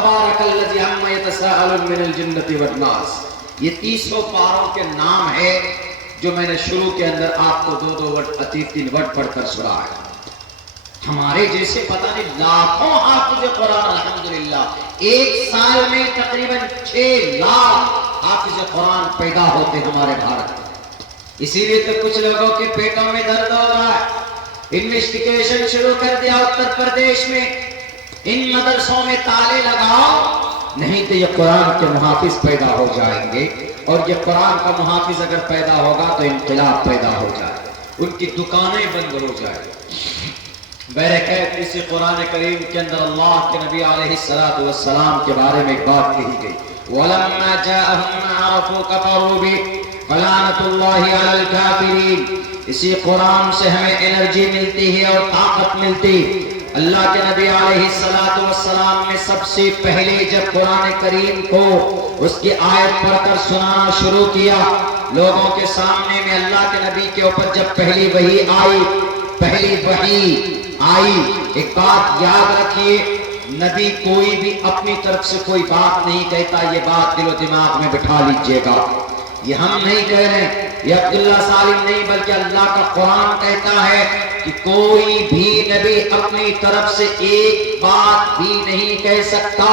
تبارک الذی عما یتساءلون من الجنۃ والناس، یہ 300 پاروں کے نام ہے جو میں نے شروع کے اندر آپ کو 2 ورڈ 3 ورڈ پڑھ کر سنا ہے۔ ہمارے جیسے پتہ نہیں لاکھوں حافظ قرآن الحمدللہ، ایک سال میں تقریباً 6 لاکھ حافظ قرآن پیدا ہوتے ہمارے بھارت میں۔ اسی لیے تو کچھ لوگوں کے پیٹوں میں درد ہو رہا ہے۔ انویسٹیگیشن شروع کر دیا اتر پردیش میں، ان مدرسوں میں تالے لگاؤ، نہیں تو یہ قرآن کے محافظ پیدا ہو جائیں گے، اور یہ قرآن کا محافظ اگر پیدا ہوگا تو انقلاب پیدا ہو جائے، ان کی دکانیں بند ہو جائیں۔ بہرکیف اسی قرآن کریم کے اندر اللہ کے نبی علیہ السلام کے بارے میں ایک بات کہی گئی، وَلَمَّا جَاءَهُمْ مَا عَرَفُوا كَفَرُوا بِهِ فَلَعْنَةُ اللَّهِ عَلَى الْكَافِرِينَ۔ اسی قرآن سے ہمیں انرجی ملتی ہے اور طاقت ملتی۔ اللہ کے نبی علیہ السلام نے سب سے پہلے جب قرآن کریم کو اس کی آیت پڑھ کر سنانا شروع کیا لوگوں کے سامنے میں، اللہ کے نبی کے اوپر جب پہلی وحی آئی، ایک بات یاد رکھیے، نبی کوئی بھی اپنی طرف سے کوئی بات نہیں کہتا، یہ بات دل و دماغ میں بٹھا لیجئے گا۔ یہ ہم نہیں کہہ رہے، یہ عبداللہ سالم نہیں، بلکہ اللہ کا قرآن کہتا ہے کہ کوئی بھی نبی اپنی طرف سے ایک بات بھی نہیں کہہ سکتا،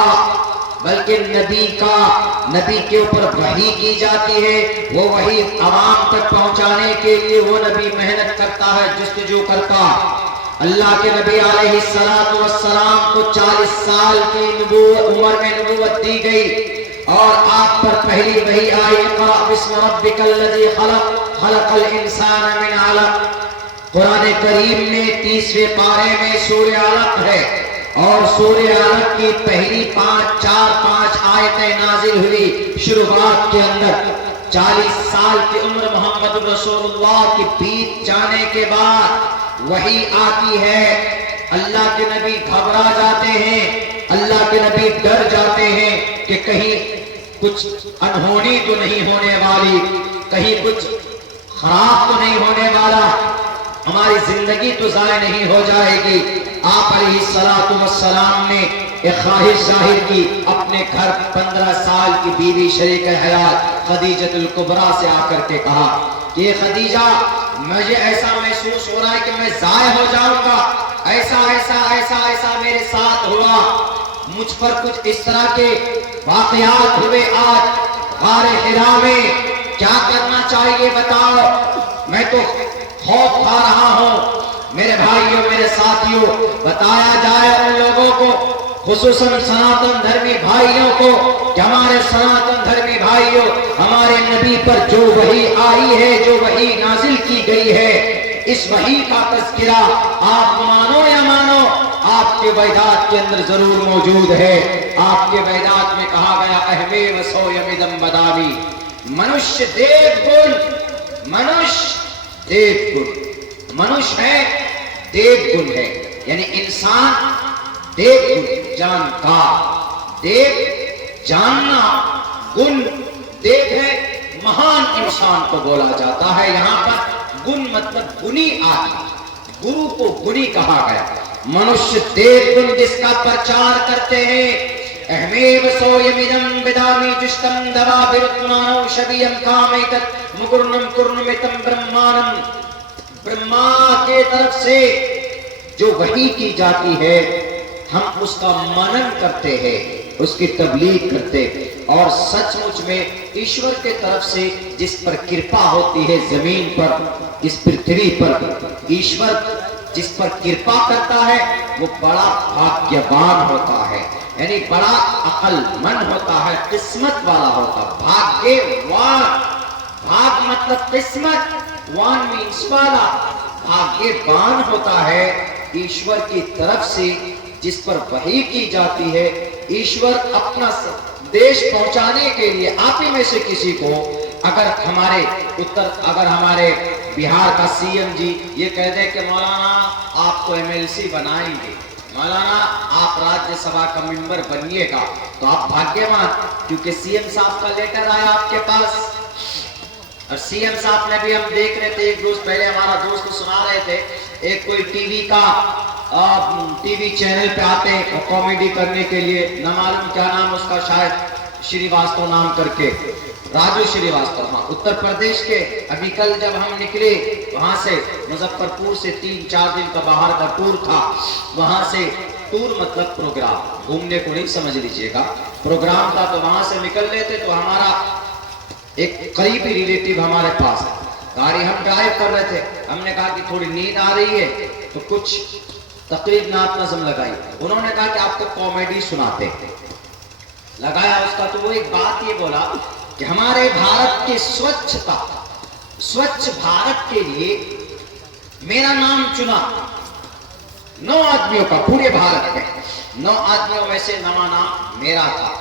بلکہ نبی کے اوپر وحی کی جاتی ہے، وہ وحی عوام تک پہنچانے کے لیے وہ نبی محنت کرتا ہے، جستجو کرتا۔ اللہ کے نبی علیہ السلام کو 40 سال کی عمر میں نبوت دی گئی، اور آپ پر پہلی وحی آئی، اقرأ باسم ربک الذی خلق، خلق الانسان من علق۔ قرآن کریم میں 30ویں پارے میں سورہ علق ہے، اور سورہ علق کی پہلی 5 آیتیں نازل ہوئی شروعات کے اندر۔ 40 سال کی عمر محمد رسول اللہ کی بیت جانے کے بعد وحی آتی ہے، اللہ کے نبی گھبرا جاتے ہیں، اللہ کے نبی ڈر جاتے ہیں کہ کہیں کچھ انہونی تو نہیں ہونے والی، کہیں کچھ خراب تو نہیں ہونے والا، ہماری زندگی تو ضائع نہیں ہو جائے گی۔ آپ علیہ السلام نے ایک خواہش ظاہر کی، اپنے گھر 15 سال کی بیوی شریک حیات خدیجہ الکبریٰ سے آ کر کے کہا کہ خدیجہ، مجھے ایسا محسوس ہو رہا ہے کہ میں ضائع ہو جاؤں گا، ایسا میرے ساتھ ہوا، مجھ پر کچھ اس طرح کے واقعات ہوئے، آج غار حرا میں کیا کرنا چاہیے بتاؤ، میں تو خوف کھا رہا ہوں۔ میرے بھائیوں، میرے ساتھیوں، بتایا جائے ان لوگوں کو، خصوصاً سناتن دھرمی بھائیوں کو، کہ ہمارے سناتن دھرمی بھائیوں، ہمارے نبی پر جو وحی آئی ہے، جو وحی نازل کی گئی ہے، اس وحی کا تذکرہ آپ مانو یا مانو آپ کے ویدات کے اندر ضرور موجود ہے۔ آپ کے ویدات میں کہا گیا، اہمے وسویمدم بدامی، منشیہ دیو گن، منشیہ دیو گن، منشیہ ہے دیو گن ہے، یعنی انسان دیو گن، جانکار، دیو جاننا، گن دیو ہے، مہان انسان کو بولا جاتا ہے۔ یہاں پر گن مطلب گنی آدمی، گرو کو گنی کہا گیا۔ منشیہ دیو گن جس کا پرچار کرتے ہیں، اہمیو سویمدم بدامی جشتم دوا برتمانو شبیم کامیتت مگرنم کرنمتم برہمانم، برہما کے طرف سے جو وحی کی جاتی ہے، ہم اس کا منن کرتے ہیں، اس کی تبلیغ کرتے ہیں، اور سچ مچ میں ایشور کے طرف سے جس پر کرپا ہوتی ہے زمین پر، اس پرتھوی پر، ایشور جس پر کرپا کرتا ہے وہ بڑا بھاگیوان ہوتا ہے، یعنی بڑا عقل مند ہوتا ہے، قسمت والا ہوتا ہے، بھاگیوان، بھاگ مطلب قسمت، وان مینس والا، بھاگیوان ہوتا ہے ایشور کی طرف سے جس پر وحی کی جاتی ہے۔ ایشور اپنا دیش پہنچانے کے لیے آپ ہی میں سے کسی کو، اگر ہمارے بہار کا سی ایم جی یہ کہہ دے کہ مولانا آپ کو ایم ایل سی بنائیں گے، مولانا آپ راجیہ سبھا کا ممبر بنیے گا، تو آپ بھاگیوان، کیونکہ سی ایم صاحب کا لیٹر آیا آپ کے پاس۔ اور سی ایم صاحب نے بھی، ہم دیکھ رہے تھے ایک روز پہلے ہمارا دوست سنا رہے تھے، ایک کوئی ٹی وی کا ٹی وی چینل پہ آتے ہیں اور کامیڈی کرنے کے لیے، نہ معلوم کیا نام اس کا، شاید شریواستو نام کر کے، راجو شریواستو، ہاں، اتر پردیش کے۔ ابھی کل جب ہم نکلے وہاں سے، مظفر پور سے 3-4 دن کا باہر کا ٹور تھا، وہاں سے ٹور مطلب پروگرام، گھومنے کو نہیں سمجھ لیجئے گا، پروگرام تھا، تو وہاں سے نکل رہے تھے تو ہمارا ایک قریبی ریلیٹیو ہمارے پاس ہے، گاڑی ہم ڈرائیو کر رہے تھے، ہم نے کہا کہ تھوڑی نیند آ رہی ہے تو کچھ تقریب نعت نظم لگائی، انہوں نے کہا کہ آپ کو کامیڈی سناتے ہیں، لگایا اس کا، تو وہ ایک بات یہ بولا کہ ہمارے بھارت کے سوچھتا، سوچھ بھارت کے لیے میرا نام چنا 9 آدمیوں کا، پورے بھارت میں 9 آدمیوں میں سے 9واں نام میرا تھا،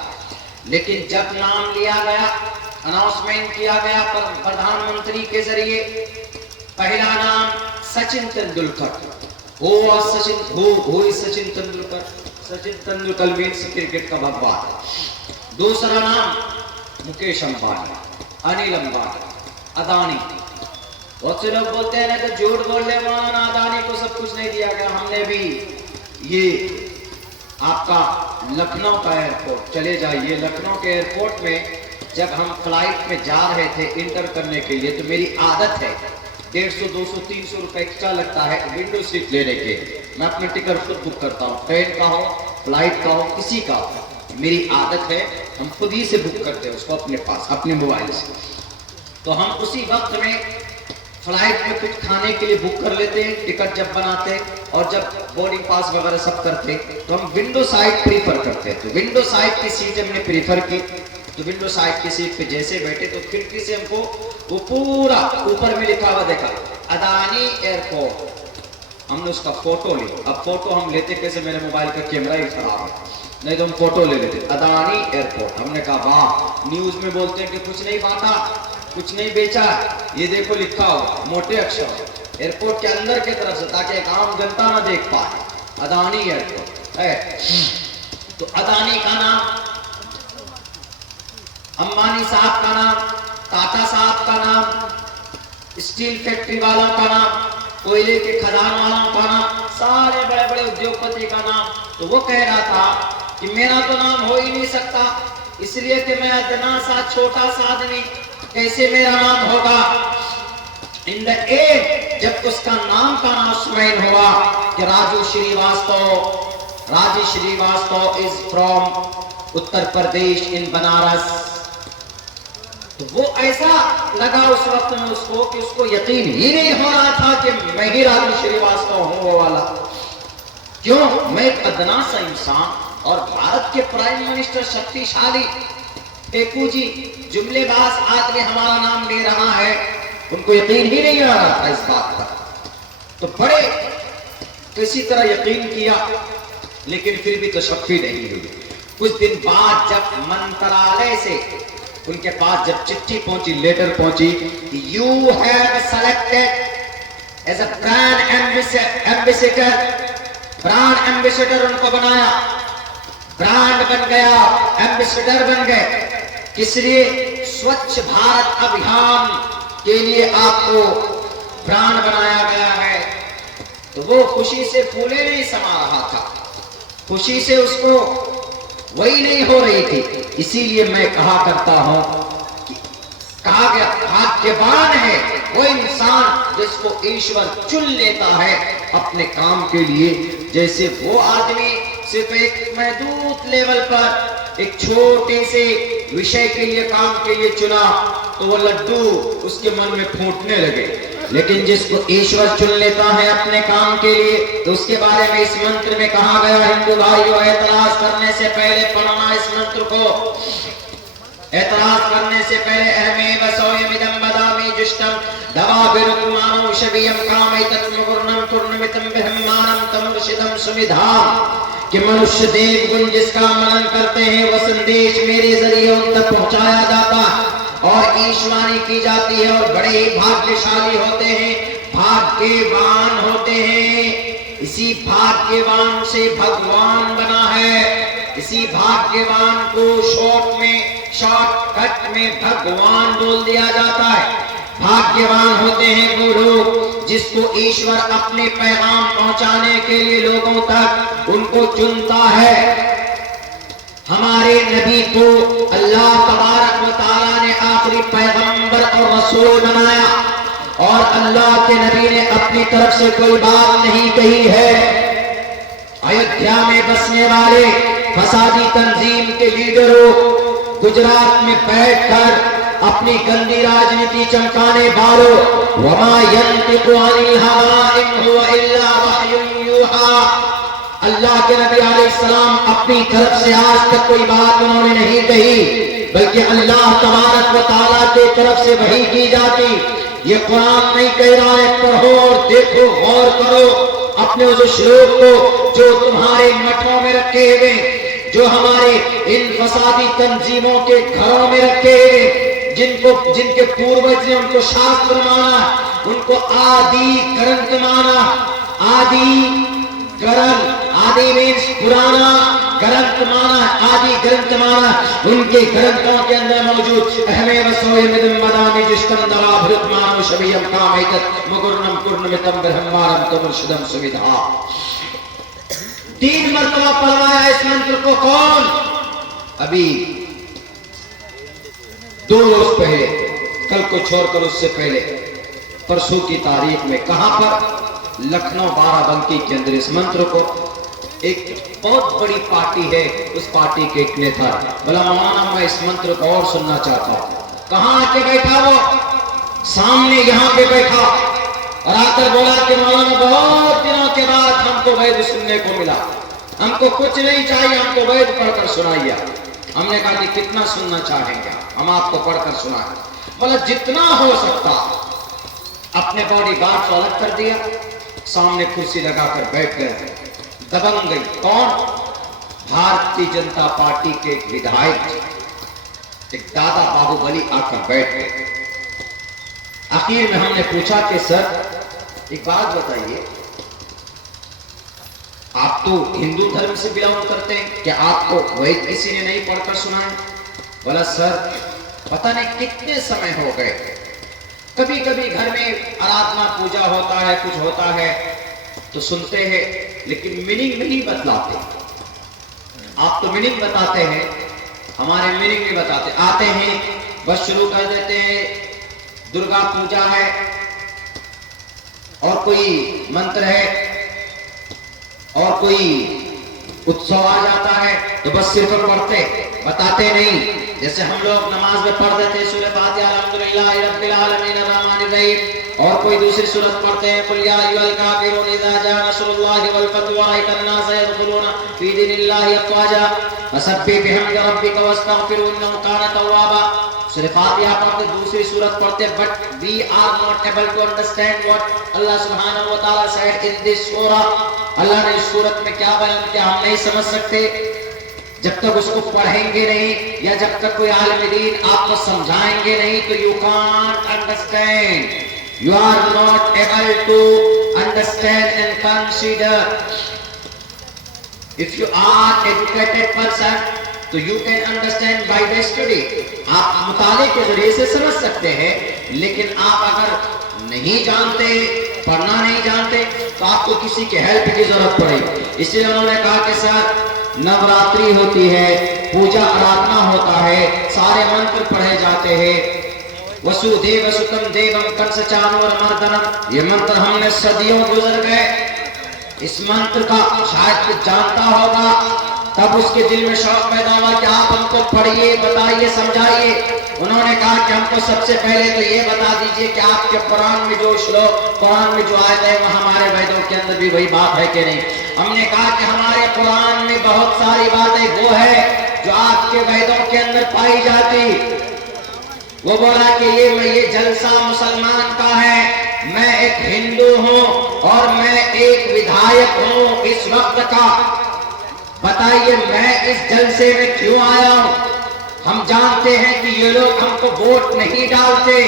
لیکن جب نام لیا گیا، اناؤنسمنٹ کیا گیا پردھان منتری کے ذریعے، پہلا نام سچن تندولکر، سچن تندولکر، سچن تندولکر مینس کرکٹ کا بھگوان، دوسرا نام مکیش امبانی، انل امبانی، اڈانی۔ بہت سے لوگ بولتے ہیں نا کہ جھوٹ بول رہے مولانا، اڈانی کو سب کچھ نہیں دیا گیا، ہم نے بھی یہ آپ کا لکھنؤ کا ایئرپورٹ چلے جائیے، لکھنؤ کے ایئرپورٹ میں جب ہم فلائٹ میں جا رہے تھے انٹر کرنے کے لیے، تو میری عادت ہے 150 200 300 روپے ایکسٹرا لگتا ہے ونڈو سیٹ لینے کے، میں اپنی ٹکٹ خود بک کرتا ہوں، ٹرین کا ہو، فلائٹ کا ہو، کسی کا ہو، میری عادت ہے، ہم خود ہی سے بک کرتے ہیں اس کو اپنے پاس، اپنے موبائل سے، تو ہم اسی وقت میں فلائٹ میں کچھ کھانے کے لیے بک کر لیتے ہیں، ٹکٹ جب بناتے، اور جب بورڈنگ پاس وغیرہ سب کرتے تو ہم ونڈو سائڈ پریفر کرتے ہیں، تو ونڈو سائڈ کی سیٹ ہم نے پریفر کی، تو ونڈو سائڈ کی سیٹ پہ جیسے بیٹھے تو کھڑکی سے ہم کو وہ پورا اوپر میں لکھا ہوا دیکھا اڈانی ایئرپورٹ، ہم نے اس کا فوٹو لی، اب فوٹو ہم لیتے کیسے، میرے موبائل کا کیمرہ ہی خراب ہے، نہیں تو ہم فوٹو لے لیتے، اڈانی ایئرپورٹ، ہم نے کہا واہ، نیوز میں بولتے ہیں کہ کچھ نہیں بانٹا، کچھ نہیں بیچا، یہ دیکھو لکھا ہو موٹے اکشر ایئرپورٹ کے اندر کی طرف سے، تاکہ ایک عام جنتا نہ دیکھ پائے، اڈانی ایئرپورٹ ہے۔ تو اڈانی کا نام، امبانی صاحب کا نام، ٹاٹا صاحب کا نام، اسٹیل فیکٹری والوں کا نام، کوئلے کے کھدان والوں کا نام، سارے بڑے بڑے ادیوگپتی کا نام، تو وہ کہہ رہا تھا کہ میرا تو نام ہو ہی نہیں سکتا، اس لیے کہ میں اتنا سا چھوٹا سا آدمی، کیسے میرا نام ہوگا؟ ان دا ایج جب اس کا نام کا اناؤنسمنٹ ہوا کہ راجو شریواستو از فرام اتر پردیش ان بنارس، تو وہ ایسا لگا اس وقت میں اس کو یقین ہی نہیں ہو رہا تھا کہ میں ہی راجو شریواستو ہوں وہ والا، کیوں؟ میں ایک ادنا سا انسان، اور بھارت کے پرائم منسٹر شکتی شالی ٹیکو جی جملے باز آدمی ہمارا نام لے رہا ہے، ان کو یقین ہی نہیں آ رہا تھا اس بات پر، تو بڑے کسی طرح یقین کیا، لیکن پھر بھی تشفی نہیں ہوئی۔ کچھ دن بعد جب منترالے سے ان کے پاس جب چٹھی پہنچی، لیٹر پہنچی، you have selected as a brand ambassador, brand ambassador ان کو بنایا، برانڈ بن گیا، ایمبیسیڈر بن گئے، کس لیے؟ سوچھ بھارت ابھیان کے لیے آپ کو برانڈ بنایا گیا ہے، تو وہ خوشی سے پھولے نہیں سما رہا تھا، خوشی سے اس کو وہی نہیں ہو رہی تھی، اسی لیے میں کہا کرتا ہوں کہ کہا گیا بھاگیوان ہے وہ انسان جس کو ایشور چن لیتا ہے اپنے کام کے لیے، جیسے وہ آدمی صرف ایک محدود لیول پر ایک چھوٹے سے وشے کے لیے کام کے لیے چنا تو وہ لڈو اس کے من میں پھوٹنے لگے، لیکن جس کو ایشور چن لیتا ہے اپنے کام کے لیے تو اس کے بارے میں اس منتر میں کہا گیا، ہندو بھائیوں اعتراض کرنے سے پہلے پڑھنا اس منتر کو، اعتراض کرنے سے پہلے اہمِ بسویمدم بدامی جشتم دوا برکمانو شبیم کامی تتمگرنم کرنمتم بہمانم تمرشدم سمیدھام، کہ منشیہ دیو گن جس کا منن کرتے ہیں وہ سندیش میرے ذریعے ان تک پہنچایا جاتا اور ایشوانی کی جاتی ہے، اور بڑے ہی بھاگیشالی ہوتے ہیں، بھاگیوان ہوتے ہیں، اسی بھاگیوان سے بھگوان بنا ہے، اسی بھاگیوان کو شارٹ کٹ میں بھگوان بول دیا جاتا ہے، بھاگیوان ہوتے ہیں وہ لوگ جس کو ایشور اپنے پیغام پہنچانے کے لیے لوگوں تک ان کو چنتا ہے۔ ہمارے نبی کو اللہ تبارک و تعالیٰ نے آخری پیغمبر اور رسول بنایا، اور اللہ کے نبی نے اپنی طرف سے کوئی بات نہیں کہی ہے۔ ایودھیا میں بسنے والے فسادی تنظیم کے لیڈروں گجرات میں بیٹھ کر اپنی گندی راجنیتی چمکانے والوں، وما ينطق عن الهوى ان هو الا وحی یوحی، اللہ کے نبی علیہ السلام اپنی طرف سے آج تک کوئی بات انہوں نے نہیں کہی، بلکہ اللہ تبارک و تعالیٰ کی طرف سے وحی کی جاتی۔ یہ قرآن نہیں کہہ رہا ہے پڑھو اور دیکھو غور کرو اپنے اس شلوک کو جو تمہارے مٹھوں میں رکھے ہوئے، جو ہمارے ان فسادی تنظیموں کے گھروں میں رکھے ہوئے، جن کے پوروج نے ان کو شاستر مانا، ان کو آدی گرنتھ مانا۔ آدی مینس پرانا، گرنتھ مانا آدی گرنتھ مانا، ان کے گرنتھوں کے اندر موجود اہمِ وسوئے مدم مدامی جشکندرا بھرت مانو شبیم کامیتت مگرنم کرنمتم برہمارم تمرشدم سویدھا۔ 3 مرتبہ پڑھایا اس منتر کو کون؟ ابھی 2 روز پہلے، کل کو چھوڑ کر اس سے پہلے پرسوں کی تاریخ میں، کہاں پر؟ لکھنؤ بارہ بنکی کے اندر اس منتر کو ایک بہت بڑی پارٹی ہے، اس پارٹی کے ایک نیتا بولا مولانا میں اس منتر کو اور سننا چاہتا ہوں۔ کہاں آ کے بیٹھا؟ وہ سامنے یہاں پہ بیٹھا اور آ کر بولا کہ مولانا بہت دنوں کے بعد ہم کو وید سننے کو ملا، ہم کو کچھ نہیں چاہیے، ہم کو وید پڑھ کر سنائیے۔ ہم نے کہا کہ کتنا سننا چاہیں گے؟ ہم آپ کو پڑھ کر سنائیں۔ بولا جتنا ہو سکتا۔ اپنے باڈی گارڈ کو الگ کر دیا، سامنے کرسی لگا کر بیٹھ گئے۔ دبنگ گئی۔ کون؟ بھارتی جنتا پارٹی کے ایک ودھائک، ایک دادا باہوبلی آ کر بیٹھ گئے۔ آخر میں ہم نے پوچھا کہ سر ایک بات بتائیے، آپ تو ہندو دھرم سے بلانگ کرتے ہیں، کیا آپ کو وید کسی نے نہیں پڑھ کر سنایا؟ بولا سر پتہ نہیں کتنے سمے ہو گئے، کبھی کبھی گھر میں آرادھنا پوجا ہوتا ہے، کچھ ہوتا ہے تو سنتے ہیں، لیکن میننگ نہیں بتلاتے۔ آپ تو میننگ بتاتے ہیں، ہمارے میننگ نہیں بتاتے۔ آتے ہیں بس شروع کر دیتے ہیں، درگا پوجا ہے اور کوئی منتر ہے اور کوئی اتسو آ جاتا ہے تو بس صرف پڑھتے، بتاتے نہیں۔ جیسے ہم لوگ نماز میں پڑھ دیتے ہیں سورہ فاتحہ الحمدللہ رب العالمین الرحمن الرحیم، اور کوئی دوسری سورت پڑھتے ہیں قل یا ایھا الکافرون اذا جاء نصر اللہ والفتح ورأیت الناس يدخلون فی دین اللہ افواجا فسبح بحمد ربک واستغفرہ انہ کان توابا۔ سورہ فاتحہ پڑھتے، دوسری سورت پڑھتے، but we are not able to understand what Allah subhanahu wa ta'ala said in this surah۔ اللہ نے اس سورت میں کیا بیان کیا ہم نہیں سمجھ سکتے جب تک اس کو پڑھیں گے نہیں، یا جب تک کوئی عالم دین آپ کو سمجھائیں گے نہیں تو you can't understand، you are not able to understand and consider۔ if you are educated person تو you can understand by the study، آپ مطالعے کے ذریعے سے سمجھ سکتے ہیں، لیکن آپ اگر نہیں جانتے، پڑھنا نہیں جانتے تو آپ کو کسی کے ہیلپ کی ضرورت پڑے گی۔ اس لیے انہوں نے کہا کہ سر نوراتری ہوتی ہے، پوجا آرادھنا ہوتا ہے، سارے منتر پڑھے جاتے ہیں، وسودھیو سوتم دیوم کنس چانور مردنم، یہ منتر ہم نے صدیوں گزر گئے، اس منتر کا شاید کچھ جانتا ہوگا، تب اس کے دل میں شوق پیدا ہوا کہ آپ ہم کو پڑھیے، بتائیے، سمجھائیے۔ انہوں نے کہا کہ ہم کو سب سے پہلے تو یہ بتا دیجئے کہ آپ کے قرآن میں جو شلوک، قرآن میں جو آیت ہے وہ ہمارے ویدوں کے اندر بھی وہی بات ہے کہ نہیں؟ ہم نے کہا کہ ہمارے قرآن میں بہت ساری باتیں وہ ہے جو آپ کے ویدوں کے اندر پائی جاتی۔ وہ بولا کہ یہ جلسہ مسلمان کا ہے، میں ایک ہندو ہوں اور میں ایک ودھائک ہوں اس وقت کا، بتائیے میں اس جلسے میں کیوں آیا ہوں؟ ہم جانتے ہیں کہ یہ لوگ ہم کو ووٹ نہیں ڈالتے،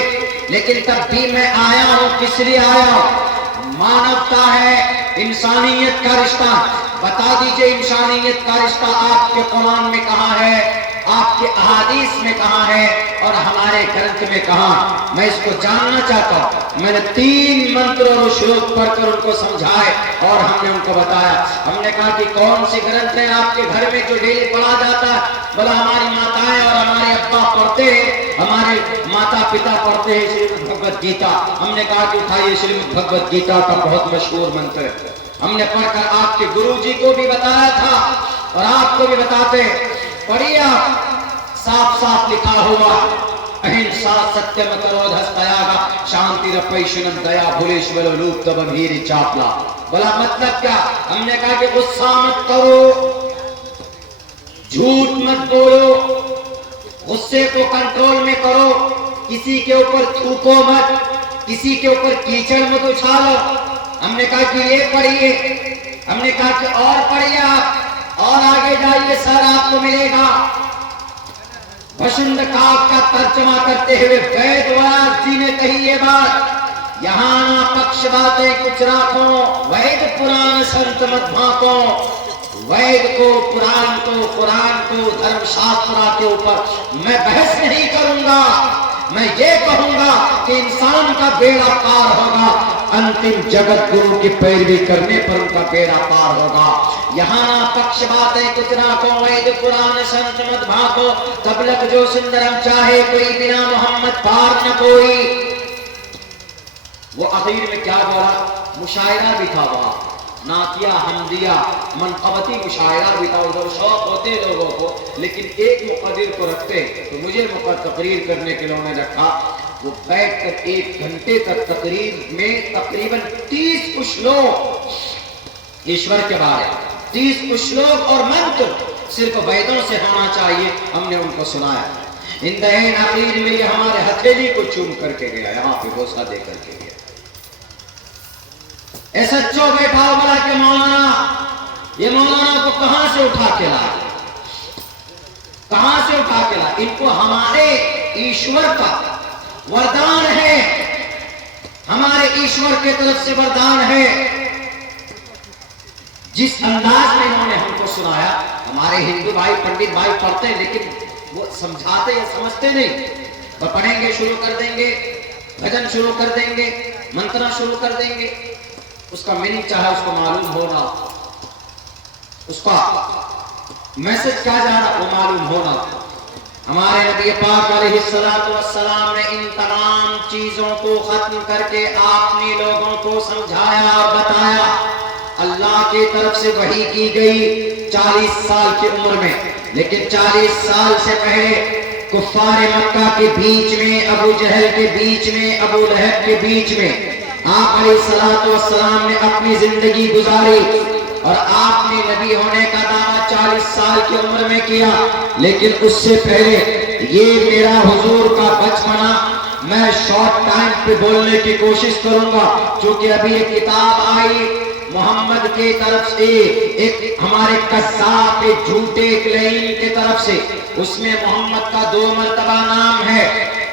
لیکن تب بھی میں آیا ہوں، کس لیے آیا ہوں؟ مانوتا ہے، انسانیت کا رشتہ، بتا دیجئے انسانیت کا رشتہ آپ کے قرآن میں کہاں ہے؟ آپ آپ کے احادیث میں کہاں ہے اور ہمارے گرنتھ میں کہاں؟ میں اس کو جاننا چاہتا ہوں۔ میں نے 3 منتر اور شلوک پڑھ کر ان کو سمجھائے اور ہم نے ان کو بتایا۔ ہم نے کہا کہ کون سی گرنتھ ہے آپ کے گھر میں جو ڈیلی پڑھا جاتا ہے؟ بولا ہماری ماتائیں اور ہمارے ابا پڑھتے ہیں، ہمارے ماتا پتا پڑھتے ہیں شریمد بھگوت گیتا۔ ہم نے کہا کہ اٹھائیے شریمد بھگوت گیتا کا بہت مشہور منتر ہے۔ ہم نے پڑھ کر آپ کے گرو جی کو بھی بتایا تھا اور آپ کو بھی بتاتے۔ پڑھیے آپ، صاف صاف لکھا ہوا اہنسا ستیم کرودھستیاگا شانتی رپیشنم دیا بھولیشور لوپ تبم ہیری چاپلا۔ بولا مطلب کیا؟ ہم نے کہا کہ غصہ مت کرو، جھوٹ مت بولو، غصے کو کنٹرول میں کرو، کسی کے اوپر تھوکو مت، کسی کے اوپر کیچڑ مت اچھالو۔ ہم نے کہا کہ یہ پڑھیے، ہم نے کہا کہ اور پڑھیے آپ، اور آگے جائیے سر آپ کو ملے گا۔ بشند کاک کا ترجمہ کرتے ہوئے وید ویاس جی نے کہی یہ بات، یہاں نہ پکش باتیں کچھ راکھوں، وید پران سنت مت بھانکوں۔ وید کو، پران کو، قرآن کو، دھرم شاسترا کے اوپر میں بحث نہیں کروں گا۔ میں یہ کہوں گا کہ انسان کا بیڑا پار ہوگا، انتم جگت گرو کی پیروی کرنے پر ان کا بیڑا پار ہوگا۔ یہاں نہ پکش باتیں کچھ راکھوں، وید پران سنت مت بھانکو، تب لک جو سندرم چاہے کوئی بنا محمد پار نہ کوئی۔ وہ اخیر میں کیا بولا؟ مشاعرہ بھی تھا وہاں، نعتیہ، حمدیہ، منقبتی مشاعرہ بھی تھا، ادھر شوق ہوتے لوگوں کو، لیکن ایک مقدر کو رکھتے تو مجھے تقریر کرنے کے لیے انہوں نے رکھا۔ وہ بیٹھ کر 1 گھنٹے تک تقریر میں تقریباً 30 اشلوک ایشور کے بارے، 30 اشلوک اور منتر صرف ویدوں سے ہونا چاہیے، ہم نے ان کو سنایا۔ اندہین اخیر میں یہ ہمارے ہتھیلی کو چوم کر کے گیا، یہاں پہ بوسہ دے کر کے گیا۔ اے سچو بیٹھا ہو بلا کہ مولانا، یہ مولانا کو کہاں سے اٹھا کے لائے؟ کہاں سے اٹھا کے لائے؟ ان کو ہمارے ایشور کا وردان ہے، ہمارے ایشور کے طرف سے وردان ہے۔ جس انداز میں انہوں نے ہم کو سنایا، ہمارے ہندو بھائی پنڈت بھائی پڑھتے ہیں لیکن وہ سمجھاتے یا سمجھتے نہیں۔ وہ پڑھیں گے، شروع کر دیں گے، بھجن شروع کر دیں گے، منترا شروع کر دیں گے، اس کا میننگ چاہے اس کو معلوم ہونا، اس کا میسج کیا جا رہا وہ معلوم ہونا۔ ہمارے نبی پاک علیہ السلام نے ان تمام چیزوں کو ختم کر کے آپ نے لوگوں کو سمجھایا اور بتایا۔ اللہ کی طرف سے وحی کی گئی 40 سال کی عمر میں، لیکن 40 سال سے پہلے کفار مکہ کے بیچ میں، ابو جہل کے بیچ میں، ابو لہب کے بیچ میں آپ علیہ السلام نے اپنی زندگی گزاری اور آپ نے نبی ہونے کا دعویٰ 40 سال کی عمر میں کیا۔ لیکن اس سے پہلے یہ میرا حضور کا بچپنا میں شارٹ ٹائم پہ بولنے کی کوشش کروں گا، چونکہ ابھی ایک کتاب آئی محمد کے طرف سے، ایک ہمارے قذاب، ایک جھوٹے، ایک لعین کے طرف سے، اس میں محمد کا 2 مرتبہ نام ہے۔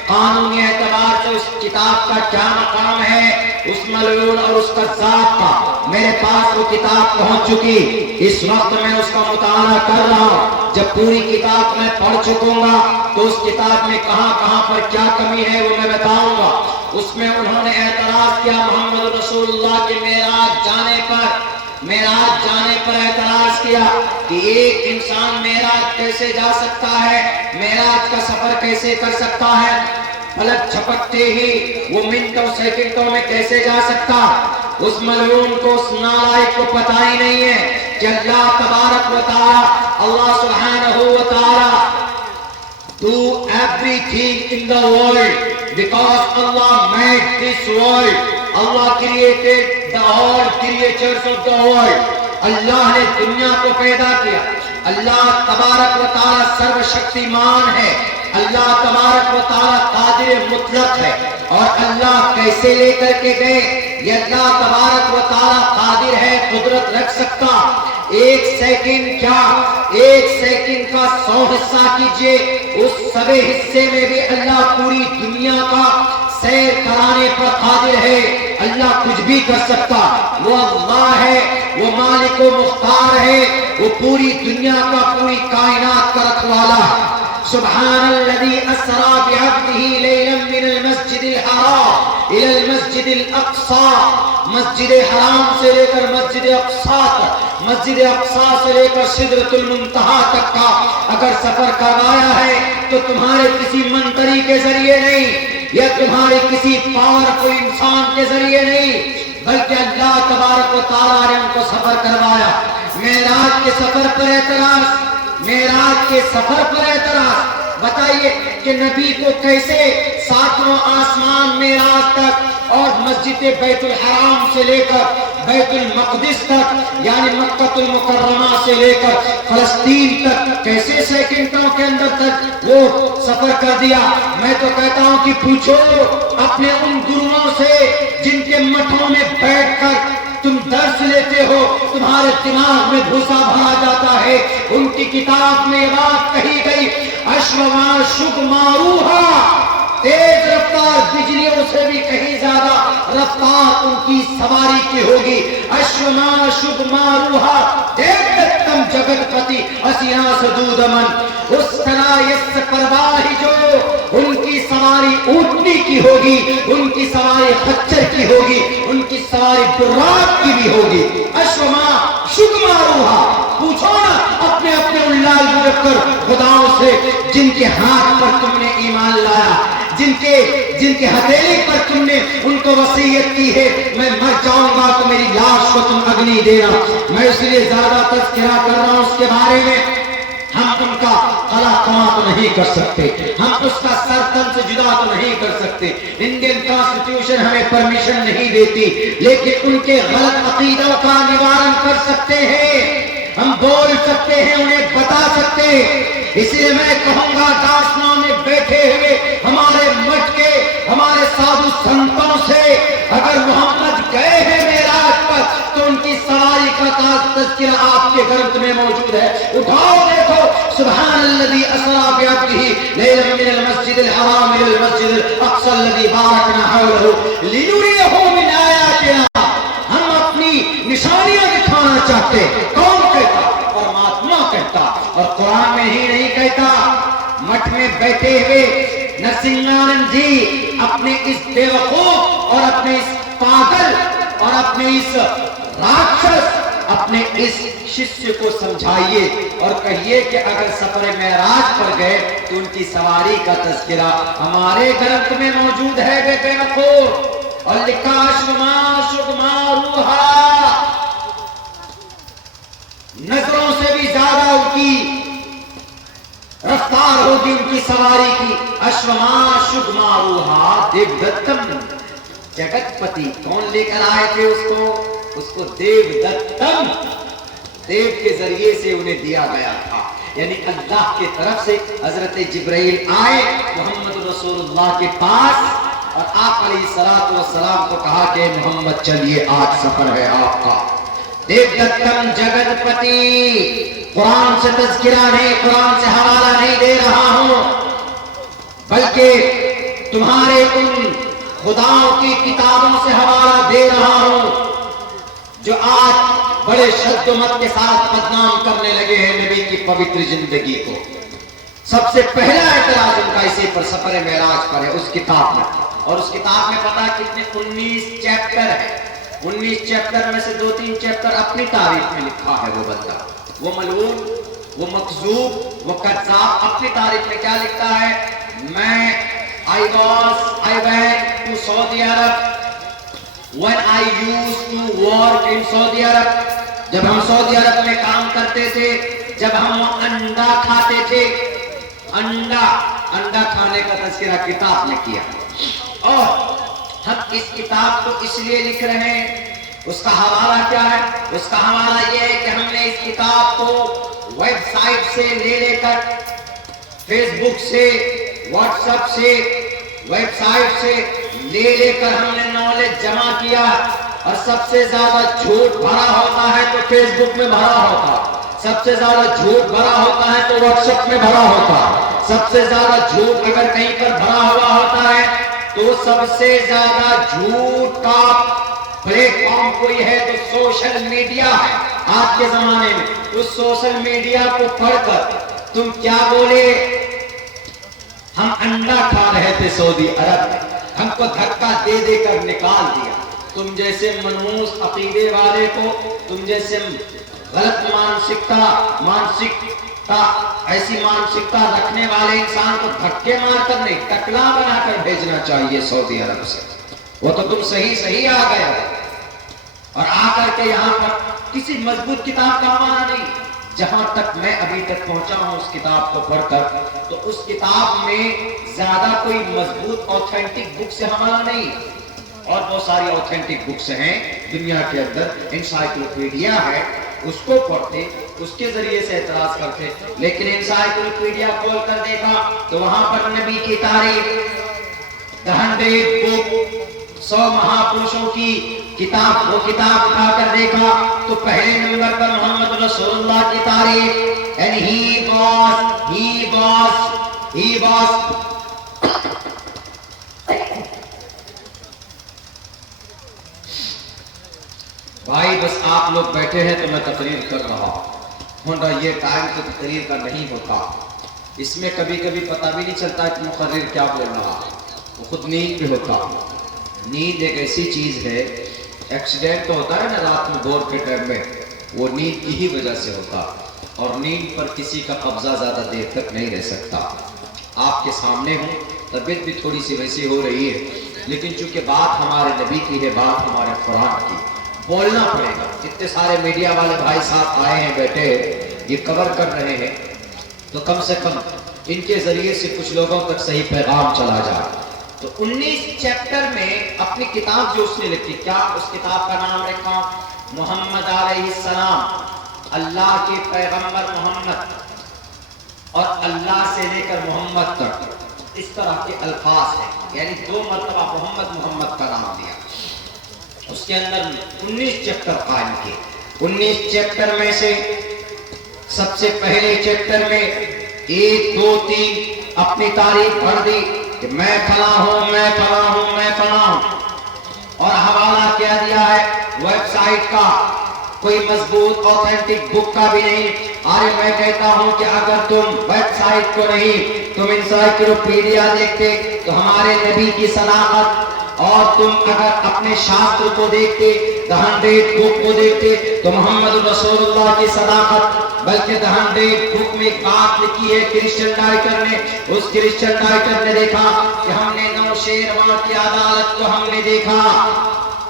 قانونی اعتبار سے اس کتاب کا کیا مقام ہے اس ملعون اور اس قذاب کا، میرے پاس وہ کتاب پہنچ چکی، اس وقت میں اس کا مطالعہ کر رہا ہوں۔ جب پوری کتاب میں پڑھ چکوں گا تو اس کتاب میں کہاں کہاں پر کیا کمی ہے وہ میں بتاؤں گا۔ اس میں انہوں نے اعتراض کیا محمد رسول اللہ کے معراج جانے پر اعتراض کیا کہ ایک انسان معراج کیسے جا سکتا ہے، معراج کا سفر کیسے کر سکتا ہے، فلک جھپکتے ہی وہ منٹوں سیکنڈوں میں کیسے جا سکتا۔ اس ملعون کو، اس نالائق کو پتہ ہی نہیں ہے کہ اللہ تبارک و تعالی، اللہ سبحانہ و تعالی do everything in the world because Allah made this world. Allah created the all creatures of the world. اللہ نے دنیا کو پیدا کیا۔ اللہ تبارک و تعالی سرو شکتیمان ہے، اللہ تبارک و تعالی قادر مطلق ہے۔ اور اللہ کیسے لے کر کے گئے؟ یہ اللہ تبارک و تعالی قادر ہے، قدرت رکھ سکتا۔ 1 سیکنڈ کیا، 1 سیکنڈ کا 100 حصہ کیجئے، اس سبے حصے میں بھی اللہ پوری دنیا کا سیر کرانے پر قادر ہے۔ اللہ کچھ بھی کر سکتا، وہ اللہ ہے، وہ مالک و مختار ہے، وہ پوری دنیا کا، پوری کائنات کا رکھوالا ہے۔ سبحان الذي اسرا بعبده ليلا من المسجد الحرام الى المسجد الاقصى، مسجد حرام سے لے کر مسجد اقصی تک، مسجد اقصی سے لے کر سدرۃ المنتہا تک کا اگر سفر کروایا ہے تو تمہارے کسی منتری کے ذریعے نہیں یا تمہارے کسی پاورفل انسان کے ذریعے نہیں، بلکہ اللہ تبارک و تعالیٰ نے ان کو سفر کروایا۔ معراج کے سفر پر اعتراض، معراج کے سفر پر اعتراض، بتائیے کہ نبی کو کیسے ساتواں آسمان معراج تک اور مسجد بیت الحرام سے لے کر بیت المقدس تک یعنی مکہ المکرمہ سے لے کر فلسطین تک کیسے سیکنڈوں کے اندر تک وہ سفر کر دیا؟ میں تو کہتا ہوں کہ پوچھو اپنے ان گروؤں سے جن کے مٹھوں میں بیٹھ کر تم درس لیتے ہو، تمہارے دماغ میں بھوسا بھرا جاتا ہے، ان کی کتاب میں یہ بات کہی گئی اشوما شگ ماروہا، تیز رفتار بجلیوں سے بھی کہیں زیادہ رفتار ان کی سواری کی ہوگی۔ اشوما شگ ماروہا دیوتم جگت پتی اسینا سدود من، اس طرح اس پرواہی جو ان کی سواری اونٹنی کی ہوگی، ان کی سواری خچر کی ہوگی، ان کی سواری براق کی بھی ہوگی۔ اشوما شگ ماروہا، پوچھو نا اپنے اپنے اللہ مذکر خداؤں سے جن کے ہاتھ پر تم نے ایمان لایا، جن کے ہتھیلی پر تم نے ان کو وصیت کی ہے میں مر جاؤں گا تو میری لاش کو تم اگنی دینا۔ میں اس لیے زیادہ تذکرہ کر رہا ہوں اس کے بارے میں، ہم ان کا قلع کما تو نہیں کر سکتے، ہم اس کا سر تن سے جدا تو نہیں کر سکتے، انڈین کانسٹیٹیوشن ہمیں پرمیشن نہیں دیتی، لیکن ان کے غلط عقیدوں کا نوارن کر سکتے ہیں، ہم بول سکتے ہیں، انہیں بتا سکتے ہیں۔ اس لیے میں کہوں گا داسنا میں بیٹھے ہوئے ہمارے مٹ کے ہمارے سادھو سنتوں سے اگر محمد گئے ہیں معراج پر تو ان کی سواری کا تذکرہ آپ کے گرنتھ میں موجود ہے، اٹھاؤ دیکھو سبحان الذی اسری بعبدہ لیلا من المسجد الحرام الى المسجد الاقصی الذی بارکنا حولہ لنریہ من آیاتنا، ہم اپنی نشانیاں دکھانا چاہتے۔ کون کہتا؟ پرماتما کہتا، اور قرآن میں ہی نہیں کہتا۔ مٹھ میں بیٹھے ہوئے نرسنگانند جی اپنے اس بیوقوف اور اپنے اس پاگل اور اپنے اس راکشس اپنے اس ششیہ کو سمجھائیے اور کہیے کہ اگر سفر معراج پر گئے تو ان کی سواری کا تذکرہ ہمارے گرنتھ میں موجود ہے بے بیوقوف، اور لکھا اشوما شگما روحا، نظروں سے بھی زیادہ ان کی رفتار ہوگی ان کی سواری کی۔ اشوما شگما روحا دیو دتم جگت پتی، کون لے کر آئے تھے اس کو دیو دتم، دیو کے ذریعے سے انہیں دیا گیا تھا، یعنی اللہ کی طرف سے حضرت جبرائیل آئے محمد رسول اللہ کے پاس اور آپ علیہ الصلوۃ والسلام کو کہا کہ محمد چلیے آج سفر ہے آپ کا۔ دیو دتم جگت پتی، قرآن سے تذکرہ نہیں، قرآن سے حوالہ نہیں دے رہا ہوں، بلکہ تمہارے ان خداؤں کی کتابوں سے حوالہ دے رہا ہوں جو آج بڑے شد و مت کے ساتھ بدنام کرنے لگے ہیں نبی کی پوتر زندگی کو۔ سب سے پہلا اعتراض ان کا اسی پر سفر معراج پر ہے، اس کتاب میں، اور اس کتاب میں پتہ کتنے 19 چیپٹر ہے، 19 چیپٹر میں سے 2-3 چیپٹر اپنی تاریخ میں لکھا ہے وہ بندہ، وہ ملعون، وہ مکذوب، وہ کذاب اپنی تاریخ میں کیا لکھتا ہے؟ میں I went to Saudi Arab when I used to work in Saudi Arab، جب ہم سعودی عرب میں کام کرتے تھے، جب ہم انڈا کھاتے تھے، انڈا کھانے کا تذکرہ کتاب میں کیا، اور ہم اس کتاب کو اس لیے لکھ رہے ہیں، اس کا حوالہ کیا ہے؟ اس کا حوالہ یہ ہے کہ ہم نے اس کتاب کو ویب سائٹ سے لے کر، فیس بک سے، واٹس ایپ سے، ویب سائٹ سے لے کر ہم نے نالج جمع کیا، اور سب سے زیادہ جھوٹ بھرا ہوتا ہے تو فیس بک میں بھرا ہوتا، سب سے زیادہ جھوٹ بھرا ہوتا ہے تو واٹس ایپ میں بھرا ہوتا، سب سے زیادہ جھوٹ اگر کہیں پر بھرا ہوا ہوتا ہے تو سب سے زیادہ جھوٹ کا پلیٹ فارم کوئی ہے تو سوشل میڈیا ہے آج کے زمانے میں۔ اس سوشل میڈیا کو پڑھ کر تم کیا بولے ہم انڈا کھا رہے تھے سعودی عرب میں، ہم کو دھکا دے دے کر نکال دیا۔ تم جیسے منحوس عقیدے والے کو، تم جیسے غلط مانسکتا ایسی مانسکتا رکھنے والے انسان کو دھکے مار کر نہیں، ٹکلا بنا کر بھیجنا چاہیے سعودی عرب سے۔ وہ تو تم صحیح آ گئے اور آ کر کے یہاں پر کسی مضبوط کتاب کا حوالہ نہیں۔ جہاں تک میں ابھی تک پہنچا ہوں اس کتاب کو پڑھ کر، تو اس کتاب میں زیادہ کوئی مضبوط اوتھینٹک بک سے حوالہ نہیں، اور بہت ساری اوتھینٹک بکس ہیں دنیا کے اندر، انسائکلوپیڈیا ہے، اس کو پڑھتے، اس کے ذریعے سے اعتراض کرتے، لیکن انسائکلوپیڈیا کھول کر دیکھا تو وہاں پر نبی کی تاریخ، دہنڈے بک، 100 مہاپروشوں کی کتاب، وہ کتاب اٹھا کر دیکھا تو پہلے نمبر پر محمد رسول اللہ کی تاریخ، and he was بھائی بس آپ لوگ بیٹھے ہیں تو میں تقریر کر رہا ہوں، یہ ٹائم تو تقریر کا نہیں ہوتا، اس میں کبھی کبھی پتہ بھی نہیں چلتا کہ مقرر کیا بول رہا، وہ خود نیند بھی ہوتا۔ نیند ایک ایسی چیز ہے، ایکسیڈنٹ تو ہوتا ہے نا رات میں بور کے ٹائم میں، وہ نیند کی ہی وجہ سے ہوتا، اور نیند پر کسی کا قبضہ زیادہ دیر تک نہیں رہ سکتا۔ آپ کے سامنے ہوں، طبیعت بھی تھوڑی سی ویسی ہو رہی ہے، لیکن چونکہ بات ہمارے نبی کی ہے، بات ہمارے قرآن کی، بولنا پڑے گا۔ اتنے سارے میڈیا والے بھائی صاحب آئے ہیں، بیٹھے یہ کور کر رہے ہیں، تو کم سے کم ان کے ذریعے سے کچھ لوگوں تک صحیح پیغام چلا جائے۔ تو 19 چیپٹر میں اپنی کتاب جو اس نے لکھی، کیا اس کتاب کا نام رکھا؟ محمد علیہ السلام، اللہ کے پیغمبر محمد، اور اللہ سے لے کر محمد تک اس طرح کے الفاظ ہیں، یعنی 2 مرتبہ محمد کا نام دیا۔ اس کے اندر 19 چیپٹر قائم کیے۔ 19 چیپٹر میں سے سب سے پہلے چیپٹر میں 1 2 3 اپنی تاریخ بھر دی کہ میں فلاں ہوں، میں فلاں ہوں، میں فلاں ہوں، اور حوالہ کیا دیا ہے ویب سائٹ کا، کوئی مضبوط اوتھینٹک بک کا بھی نہیں۔ آج میں کہتا ہوں کہ اگر تم ویب سائٹ کو نہیں، تم انسائکلوپیڈیا دیکھتے تو ہمارے نبی کی صداقت، اور تم اگر اپنے شاستر کو دیکھتے، دی 100 بک کو دیکھتے تو محمد رسول اللہ کی صداقت، بلکہ دی 100 بک میں ایک بات لکھی ہے کرسچن رائٹر نے، اس کرسچن رائٹر نے دیکھا کہ ہم نے نوشیروان کی عدالت کو ہم نے دیکھا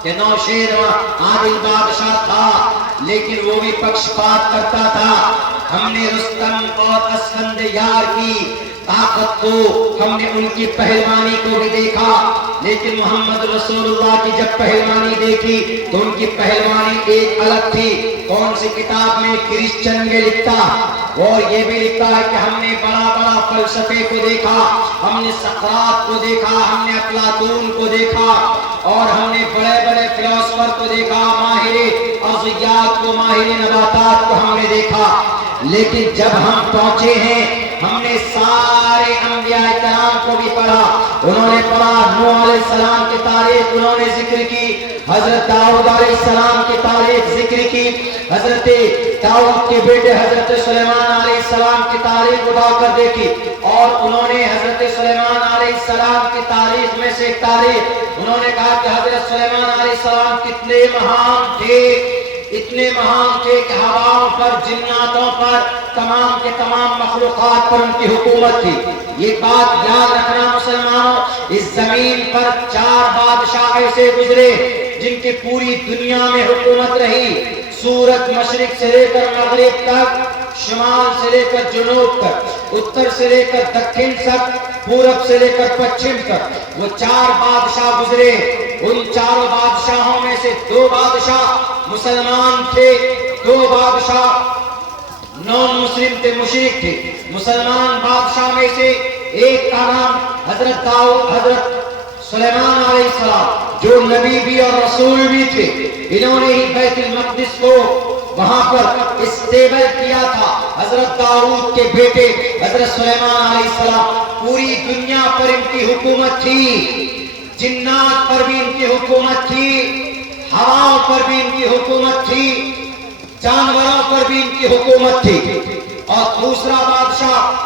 کہ نوشیروان عادل بادشاہ تھا، لیکن وہ بھی پکشپات کرتا تھا۔ ہم نے رستم اور اسفندیار کی طاقت کو، ہم نے ان کی پہلوانی کو بھی دیکھا، لیکن محمد رسول اللہ کی جب پہلوانی دیکھی تو ان کی پہلوانی ایک الگ تھی۔ کون سی کتاب میں؟ کرسچن میں لکھتا، اور یہ بھی لکھتا ہے کہ ہم نے بڑا بڑا فلسفے کو دیکھا، ہم نے سقراط کو دیکھا، ہم نے افلاطون کو دیکھا، اور ہم نے بڑے بڑے فلسفر کو دیکھا، ماہر ارضیات کو، ماہر نباتات کو ہم نے دیکھا، لیکن جب ہم پہنچے ہیں ہم نے سارے انبیاء کرام کو بھی پڑھا۔ انہوں نے پڑھا نوح علیہ السلام کی تاریخ انہوں نے ذکر کی، حضرت داؤد علیہ السلام کی تاریخ ذکر کی، حضرت داؤد کے بیٹے حضرت سلیمان علیہ السلام کی تاریخ اٹھا کر دیکھی، اور انہوں نے حضرت سلیمان علیہ السلام کی تاریخ میں سے ایک تاریخ انہوں نے کہا کہ حضرت سلیمان علیہ السلام کتنے مہان تھے، اتنے مہان تھے کہ ہواؤں پر، جناتوں پر، تمام کے تمام مخلوقات پر ان کی حکومت تھی۔ یہ بات یاد رکھنا مسلمانوں، اس زمین پر 4 بادشاہ ایسے گزرے جن کی پوری دنیا میں حکومت رہی، سورج مشرق سے لے کر مغرب تک، شمال سے لے کر جنوب تک، اتر سے لے کر دکن تک، پورب سے لے کر پچھم تک، وہ 4 بادشاہ گزرے۔ ان 4 بادشاہوں میں سے 2 بادشاہ مسلمان تھے، 2 بادشاہ نون مسلم تھے، مشرک تھے۔ مسلمان بادشاہ میں سے ایک کا نام حضرت داؤد، حضرت سلیمان علیہ السلام، جو نبی بھی اور رسول بھی تھے، انہوں نے ہی بیت المقدس کو وہاں پر اسٹیبل کیا تھا۔ حضرت داؤد کے بیٹے حضرت سلیمان علیہ السلام، پوری دنیا پر ان کی حکومت تھی، جنات پر بھی ان کی حکومت تھی، ہواؤں پر بھی ان کی حکومت تھی، جانوروں پر بھی ان کی حکومت تھی۔ اور دوسرا بادشاہ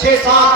6-7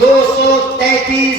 233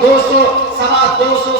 200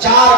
4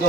2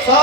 100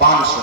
500।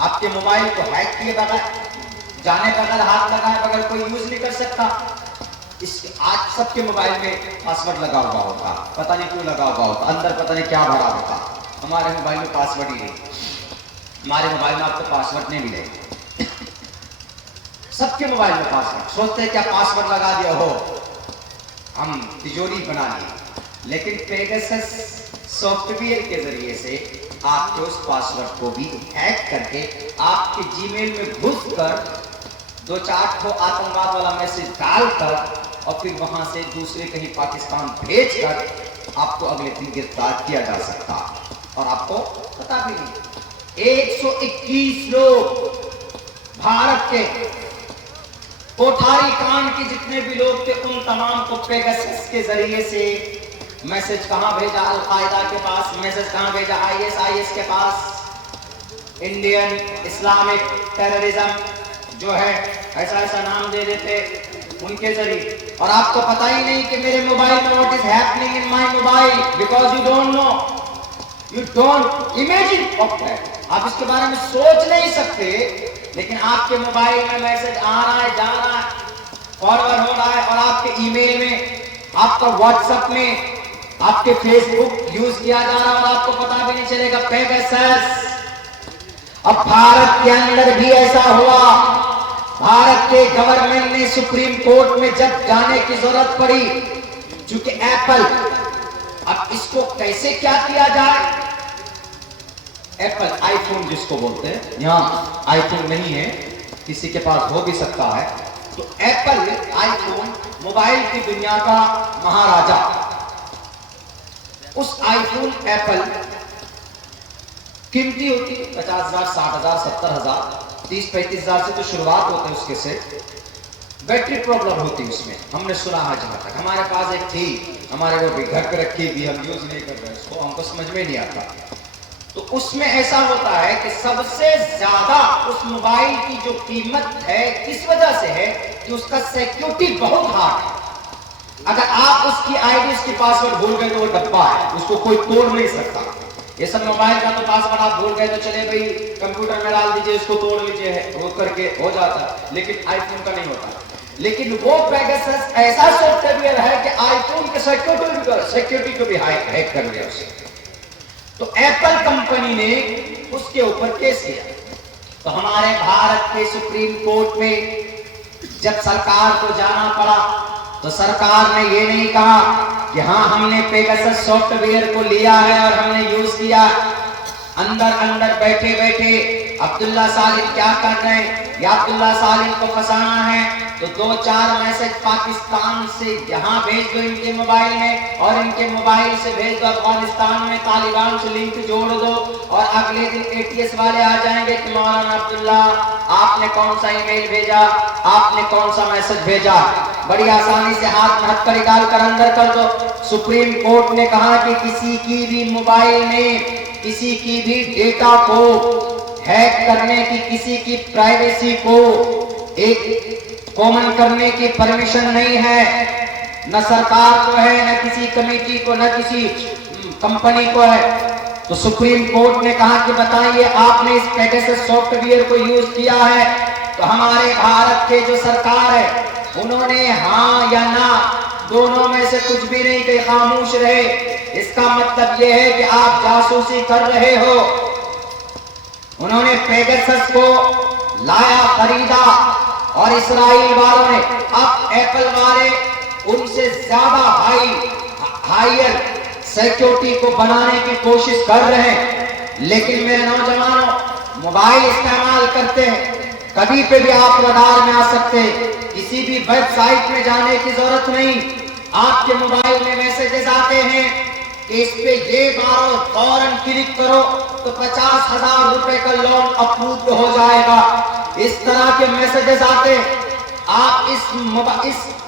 آپ کے موبائل کو ہیک کیے بغیر، جانے بغیر، ہاتھ لگائے بغیر کوئی یوز نہیں کر سکتا۔ آج سب کے موبائل میں پاسورڈ لگا ہوا ہوتا، پتہ نہیں کیوں لگا ہوا ہوتا، اندر پتہ نہیں کیا بھرا ہوتا۔ ہمارے موبائل میں پاسورڈ ہی نہیں، ہمارے موبائل میں آپ کو پاسورڈ نہیں ملے گا۔ سب کے موبائل میں پاسورڈ، سوچتے ہیں کیا پاسورڈ لگا دیا ہو، ہم تجوری بنا لی، لیکن پیگاسس سافٹ ویئر کے ذریعے سے آپ کے اس پاسورڈ کو بھی ہیک کر کے آپ کے جی میل میں گھس کر 2-4 آتنکواد والا میسج ڈال کر اور پھر وہاں سے دوسرے کہیں پاکستان بھیج کر آپ کو اگلے دن گرفتار کیا جا سکتا، اور آپ کو پتا بھی نہیں۔ 121 لوگ بھارت کے کوٹھاری کان کے جتنے بھی لوگ تھے، ان تمام کو پیگاسس کے ذریعے سے میسج کہاں بھیجا؟ القاعدہ کے پاس میسج کہاں بھیجا؟ ISIS کے پاس، انڈین اسلامک ٹیررزم جو ہے، ایسا نام دے دیتے ان کے ذریعے۔ اور آپ کو پتہ ہی نہیں کہ میرے موبائل میں what is happening in my mobile, because you don't know, you don't imagine of that۔ آپ اس کے بارے میں سوچ نہیں سکتے، لیکن آپ کے موبائل میں میسج آ رہا ہے، جا رہا ہے، فارورڈ ہو رہا ہے، اور آپ کے ای میل میں، آپ کا واٹس ایپ میں، آپ کے فیس بک یوز کیا جا رہا ہے، اور آپ کو پتا بھی نہیں چلے گا۔ پیگاسس اب بھارت کے اندر بھی ایسا ہوا۔ بھارت کے گورنمنٹ نے سپریم کورٹ میں جب جانے کی ضرورت پڑی، چونکہ ایپل، اب اس کو کیسے کیا کیا جائے؟ ایپل آئی فون جس کو بولتے ہیں، یہاں آئی فون نہیں ہے، کسی کے پاس ہو بھی سکتا ہے، تو ایپل آئی فون موبائل کی دنیا کا مہاراجا۔ اس آئی فون ایپل قیمتی ہوتی ہے، 50,000 60,000 70,000 30-35,000 سے تو شروعات ہوتے ہیں اس کے سے۔ بیٹری پرابلم ہوتی اس میں، ہم نے سنا ہے جہاں تک، ہمارے پاس ایک تھی، ہمارے وہ بھی گھر پہ رکھی تھی، ہم یوز نہیں کر رہے اس کو، ہم کو سمجھ میں نہیں آتا۔ تو اس میں ایسا ہوتا ہے کہ سب سے زیادہ اس موبائل کی جو قیمت ہے کس وجہ سے ہے کہ اس کا سیکیورٹی بہت ہارڈ ہے۔ اگر آپ اس کی آئی ڈی، اس کی پاسورڈ بھول گئے تو وہ ڈبہ ہے، اس کو کوئی توڑ نہیں سکتا۔ یہ سب موبائل کا تو پاسورڈ آپ بھول گئے تو چلے بھائی کمپیوٹر میں ڈال دیجئے، اس کو توڑ لیجئے، وہ کر کے ہو جاتا، لیکن آئی فون کا نہیں ہوتا۔ لیکن وہ پیگاسس ایسا سافٹ ویئر ہے کہ آئی فون کے سیکیورٹی کو بھی ہیک کر لیا اسے۔ تو ایپل کمپنی نے اس کے اوپر کیس کیا، تو ہمارے بھارت کے سپریم کورٹ میں جب سرکار کو جانا پڑا تو سرکار نے یہ نہیں کہا کہ ہاں ہم نے پیگاسس سافٹ ویئر کو لیا ہے اور ہم نے یوز کیا۔ اندر بیٹھے بیٹھے عبداللہ سالم کیا کر رہے ہیں؟ یا عبداللہ سالم کو پھنسانا ہے تو 2-4 میسج پاکستان سے یہاں بھیج دو ان کے موبائل میں، اور ان کے موبائل سے بھیج دو افغانستان میں، طالبان سے لنک جوڑ دو، اور اگلے دن ATS والے آ جائیں گے کہ مولانا عبداللہ آپ نے کون سا ای میل بھیجا، آپ نے کون سا میسج بھیجا، بڑی آسانی سے ہاتھ میں ہتھ پر نکال کر اندر کر دو۔ سپریم کورٹ نے کہا کہ کسی کی بھی موبائل میں کسی کی بھی ڈیٹا کو ہیک کرنے کی، کسی کی پرائیویسی کو ایک کامن کرنے کی پرمیشن نہیں ہے، نہ سرکار کو ہے، نہ کسی کمیٹی کو، نہ کسی کمپنی کو ہے۔ تو سپریم کورٹ نے کہا کہ بتائیے آپ نے اس پیگاسس سافٹ ویئر کو یوز کیا ہے، تو ہمارے بھارت کے جو سرکار ہے انہوں نے ہاں یا نہ دونوں میں سے کچھ بھی نہیں کہ خاموش رہے۔ اس کا مطلب یہ ہے کہ آپ جاسوسی کر رہے ہو۔ انہوں نے پیگاسس کو لایا، خریدا، اور اسرائیل والوں نے، اب ایپل والے ان سے زیادہ ہائر سیکیورٹی کو بنانے کی کوشش کر رہے ہیں۔ لیکن میرے نوجوانوں، موبائل استعمال کرتے ہیں، کبھی پہ بھی آپ رڈار میں آ سکتے، کسی بھی ویب سائٹ میں جانے کی ضرورت نہیں۔ آپ کے موبائل میں میسیجز آتے ہیں کہ اس پہ یہ مارو، فوراً کلک کرو تو 50,000 روپے کا لون اپرووڈ ہو جائے گا۔ اس طرح کے میسیجز آتے، آپ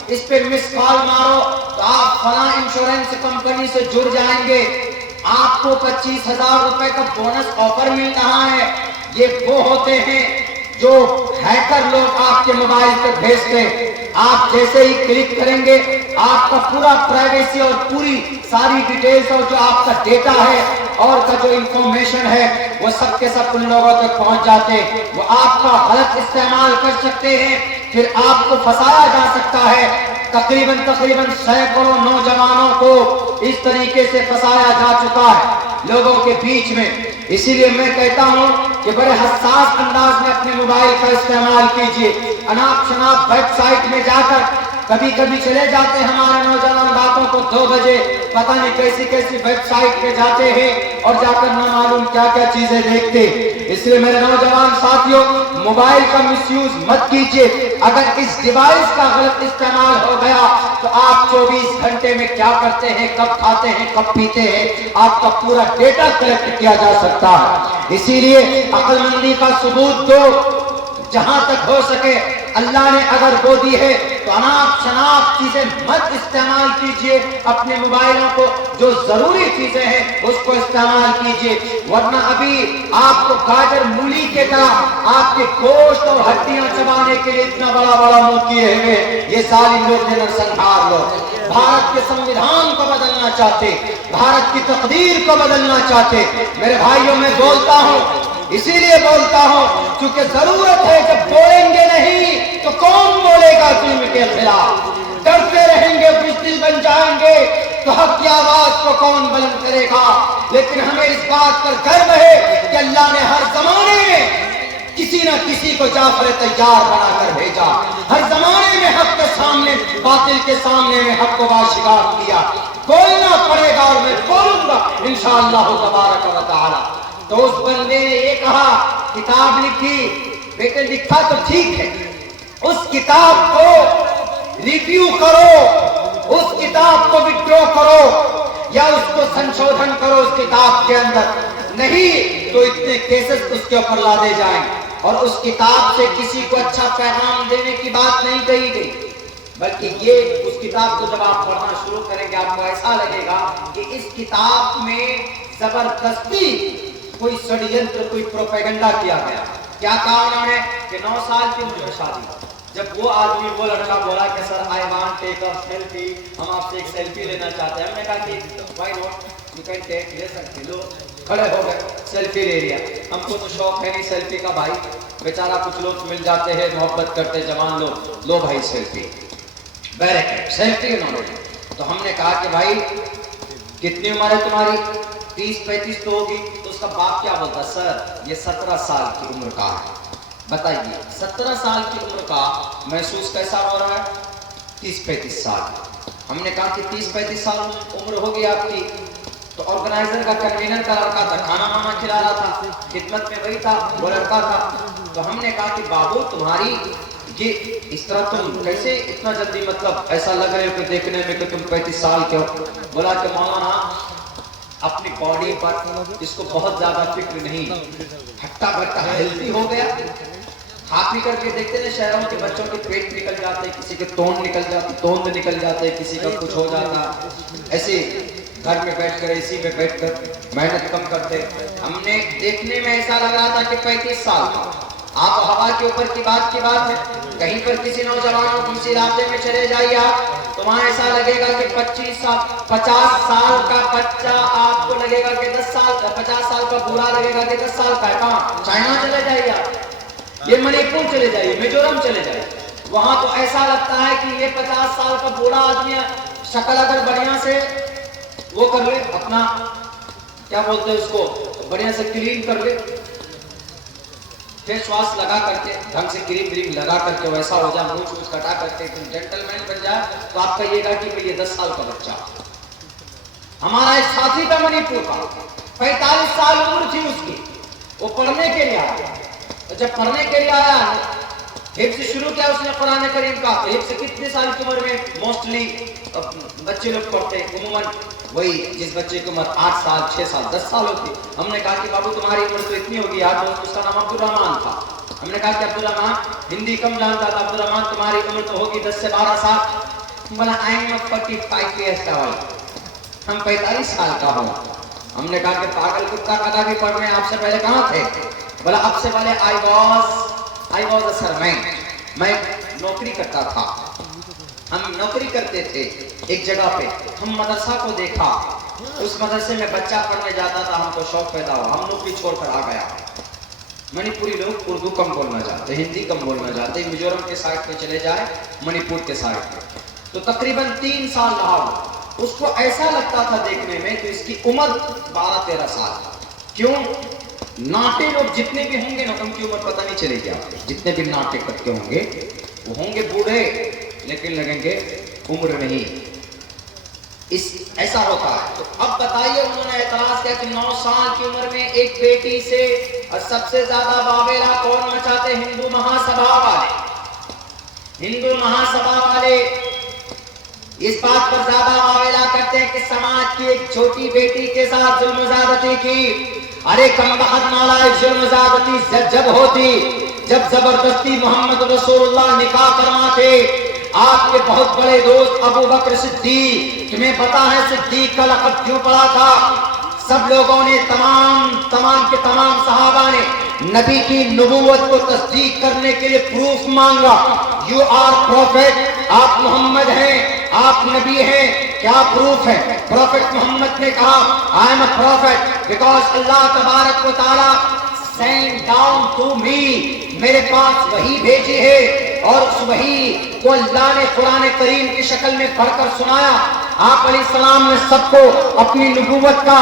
اس پہ مس کال مارو تو آپ فلاں انشورنس کمپنی سے جڑ جائیں گے، آپ کو 25,000 روپے کا بونس آفر مل رہا ہے۔ یہ وہ ہوتے ہیں جو ہیکر لوگ آپ کے موبائل پر بھیجتے ہیں۔ آپ جیسے ہی کلک کریں گے آپ کا پورا پرائیویسی اور پوری ساری ڈیٹیلز اور جو آپ کا ڈیٹا ہے اور کا جو انفارمیشن ہے وہ سب کے سب ان لوگوں تک پہنچ جاتے ہیں، وہ آپ کا غلط استعمال کر سکتے ہیں، پھر آپ کو پھنسایا جا سکتا ہے۔ تقریباً سینکڑوں نوجوانوں کو اس طریقے سے پھنسایا جا چکا ہے لوگوں کے بیچ میں۔ اسی لیے میں کہتا ہوں کہ بڑے حساس انداز میں اپنے موبائل کا استعمال کیجئے۔ اناپ شناپ ویب سائٹ میں جا کر کبھی کبھی چلے جاتے ہیں ہمارے نوجوان راتوں کو 2 بجے پتہ نہیں کیسی کیسی ویب سائٹ پہ جاتے ہیں اور جا کر نہ معلوم کیا کیا چیزیں دیکھتے۔ اس لیے میرے نوجوان ساتھیوں، موبائل کا مس یوز مت کیجیے۔ اگر اس ڈیوائس کا غلط استعمال ہو گیا تو آپ 24 گھنٹے میں کیا کرتے ہیں، کب کھاتے ہیں، کب پیتے ہیں، آپ کا پورا ڈیٹا کلیکٹ کیا جا سکتا ہے۔ اسی لیے عقل مندی کا ثبوت دو، جہاں تک ہو سکے اللہ نے اگر وہ دی ہے تو اناپ شناپ چیزیں مت استعمال کیجئے اپنے موبائلوں کو، جو ضروری چیزیں ہیں اس کو استعمال کیجئے، ورنہ ابھی آپ کو گاجر مولی کے طرح آپ کے گوشت اور ہڈیاں چبانے کے لیے اتنا بڑا بڑا منہ کیے ہوئے یہ ظالم لوگ ہیں، نرسنہار لوگ۔ بھارت کے سنویدھان کو بدلنا چاہتے، بھارت کی تقدیر کو بدلنا چاہتے۔ میرے بھائیوں، میں بولتا ہوں، اسی لیے بولتا ہوں کیونکہ ضرورت ہے، جب بولیں گے نہیں تو کون بولے گا ظلم کے خلاف؟ ڈرتے رہیں گے، بزدل بن جائیں گے تو حق کی آواز کو کون بلند کرے گا؟ لیکن ہمیں اس بات پر گرو ہے کہ اللہ نے ہر زمانے میں کسی نہ کسی کو جعفر طیار بنا کر بھیجا، ہر زمانے میں حق کے سامنے، باطل کے سامنے میں حق کو باشگاف کیا۔ بولنا پڑے گا اور میں بولوں گا انشاءاللہ تبارک و تعالی۔ تو اس بندے نے یہ کہا، کتاب لکھی، بیٹے لکھا تو ٹھیک ہے، اس کتاب کو ریویو کرو، اس کتاب کو وڈرا کرو یا اس کو سنشودھن کرو اس کتاب کے اندر، نہیں تو اتنے کیسز اس کے اوپر لادے جائیں۔ اور اس کتاب سے کسی کو اچھا پیغام دینے کی بات نہیں کہی گئی، بلکہ یہ اس کتاب کو جب آپ پڑھنا شروع کریں گے آپ کو ایسا لگے گا کہ اس کتاب میں زبردستی کوئی ષڈینتر، کوئی پروپیگنڈا کیا گیا۔ کیا کہا انہوں نے کہ 9 سال کی عمر میں شادی۔ جب وہ آدمی، وہ لڑکا بولا کہ سر I want take a selfie, ہم آپ سے ایک سیلفی لینا چاہتے ہیں، ہم نے کہا کہ why not, you can take, لے سکتے، لو، کھڑے ہو گئے، سیلفی لے لیا۔ ہم کو تو شوق ہے نہیں سیلفی کا بھائی، بیچارہ کچھ لوگ مل جاتے ہیں محبت کرتے جوان لوگ، لو بھائی سیلفی، بیرک سیلفی انہوں نے۔ تو ہم نے کہا کہ بھائی کتنی عمر ہے تمہاری؟ 30-35 تو ہوگی۔ تو اس کا باپ کیا بولتا؟ سر یہ 17 سال کی عمر کا ہے۔ بتائیے 17 سال کی عمر کا محسوس کیسا ہو رہا ہے؟ 30-35 سال۔ ہم نے کہا کہ 30-35 سال عمر ہوگی آپ کی، تو آرگنائزر کا، کنوینر کا لڑکا تھا، کھانا وانا کھلا رہا تھا، خدمت میں وہی تھا، وہ لڑکا تھا۔ تو ہم نے کہا کہ بابو تمہاری یہ اس طرح تم کیسے اتنا جلدی، مطلب ایسا لگ رہے ہو کہ دیکھنے میں کہ تم 35 سال کے ہو۔ بولا کہ مولانا اپنی باڈی پر اس کو بہت زیادہ فکر نہیں، ہٹا بٹا ہیلتھی ہو گیا، کھا پی کر کے دیکھتے ہیں شہروں کے بچوں کے پیٹ نکل جاتے، کسی کے توند نکل جاتے، توند نکل جاتے، کسی کا کچھ ہو جاتا، ایسے گھر میں بیٹھ کر اے سی میں بیٹھ کر محنت کم کرتے۔ ہم نے دیکھنے میں ایسا لگ رہا تھا کہ 35 سال کا، آپ ہوا کے اوپر کی بات ہے، کہیں پر کسی نوجوانوں کسی علاقے میں چلے جائیے آپ تو وہاں ایسا لگے گا کہ 50 سال کا بچہ آپ کو لگے گا کہ 10 سال کا، 50 سال کا بوڑھا لگے گا کہ 10 سال کا ہے۔ کہاں؟ چائنا چلے جائیے آپ، یہ منی پور چلے جائیے، میزورم چلے جائیے، وہاں تو ایسا لگتا ہے کہ یہ 50 سال کا بوڑھا آدمی، شکل اگر بڑھیا سے وہ کر لے، اپنا کیا بولتے ہیں اس کو، بڑھیا سے کلین کر لے، فیس واش لگا کر کے، ڈھنگ سے کریم لگا کر کے ویسا ہو جائے، مونچھ کٹا کر کے جینٹل مین بن جائے، تو آپ کہیے گا کہ یہ 10 سال کا بچہ۔ ہمارا ایک ساتھی تھا منی پور کا، 45 سال عمر تھی اس کی، وہ پڑھنے کے لیے آیا، جب پڑھنے کے لیے آیا حفظ شروع کیا اس نے قرآن کریم کا۔ حفظ کتنے سال کی عمر میں موسٹلی بچے لوگ پڑھتے ہیں؟ عموماً وہی جس بچے کی عمر 8 سال 6 سال 10 سال ہوتی۔ ہم نے کہا کہ بابو تمہاری عمر تو اتنی ہوگی یار، اس کا نام عبدالرحمان تھا۔ ہم نے کہا کہ عبدالرحمان، ہندی کم جانتا تھا، عبدالرحمان تمہاری عمر تو ہوگی 10 سے 12 سال۔ بولا آئی ایم 45 ایئرس کا، ہم 45 سال کا ہوں۔ ہم نے کہا کہ پاگل کتا کدا بھی پڑھ رہے ہیں، آپ سے پہلے کہاں تھے؟ بولا اب سے پہلے آئی واز اے سروینٹ، میں نوکری کرتا تھا، ہم نوکری کرتے تھے ایک جگہ پہ، ہم مدرسہ کو دیکھا، اس مدرسے میں بچہ پڑھنے جاتا تھا، ہم کو شوق پیدا ہوا، ہم نوکری چھوڑ کر آ گیا۔ منی پوری لوگ اردو کم بولنا جاتے، ہندی کم بولنا جاتے، میزورم کے سائڈ پہ چلے جائے، منی پور کے سائڈ پہ، تو تقریباً 3 سال رہا وہ۔ اس کو ایسا لگتا تھا دیکھنے میں کہ اس کی عمر 12-13 سال۔ کیوں؟ ناٹے لوگ جتنے بھی ہوں گے نا، ان کی عمر پتہ نہیں چلے گی آپ کو، جتنے بھی ناٹے کرتے ہوں گے وہ ہوں گے بوڑھے لیکن لگیں گے عمر نہیں، ایسا ہوتا ہے۔ تو اب بتائیے، انہوں نے اعتراض کیا کہ 9 سال کی عمر میں ایک بیٹی سے، اور سب سے زیادہ واویلا کون مچاتے؟ ہندو مہا سبھا والے۔ ہندو مہا سبھا والے اس بات پر زیادہ واویلا کرتے ہیں کہ سماج کی ایک چھوٹی بیٹی کے ساتھ ظلم و زیادتی کی۔ ارے کم بخت نالائق، ظلم و زیادتی جب ہوتی، جب زبردستی محمد رسول اللہ نکاح کرواتے۔ آپ کے بہت بڑے دوست ابو بکر صدیق، تمہیں پتا ہے صدیق کا لقب کیوں پڑا تھا؟ سب لوگوں نے، تمام کے تمام صحابہ نے نبی کی نبوت کو تصدیق کرنے کے لیے پروف مانگا۔ یو آر پروفیٹ، آپ محمد ہیں، آپ نبی ہیں، کیا پروف ہے؟ پروفیٹ محمد نے کہا I am a prophet because اللہ تبارک و تعالی sent down to me، میرے پاس وحی بھیجی ہے، اور اس وحی کو اللہ نے قرآن کریم کی شکل میں پڑھ کر سنایا۔ آپ علیہ السلام نے سب کو اپنی نبوت کا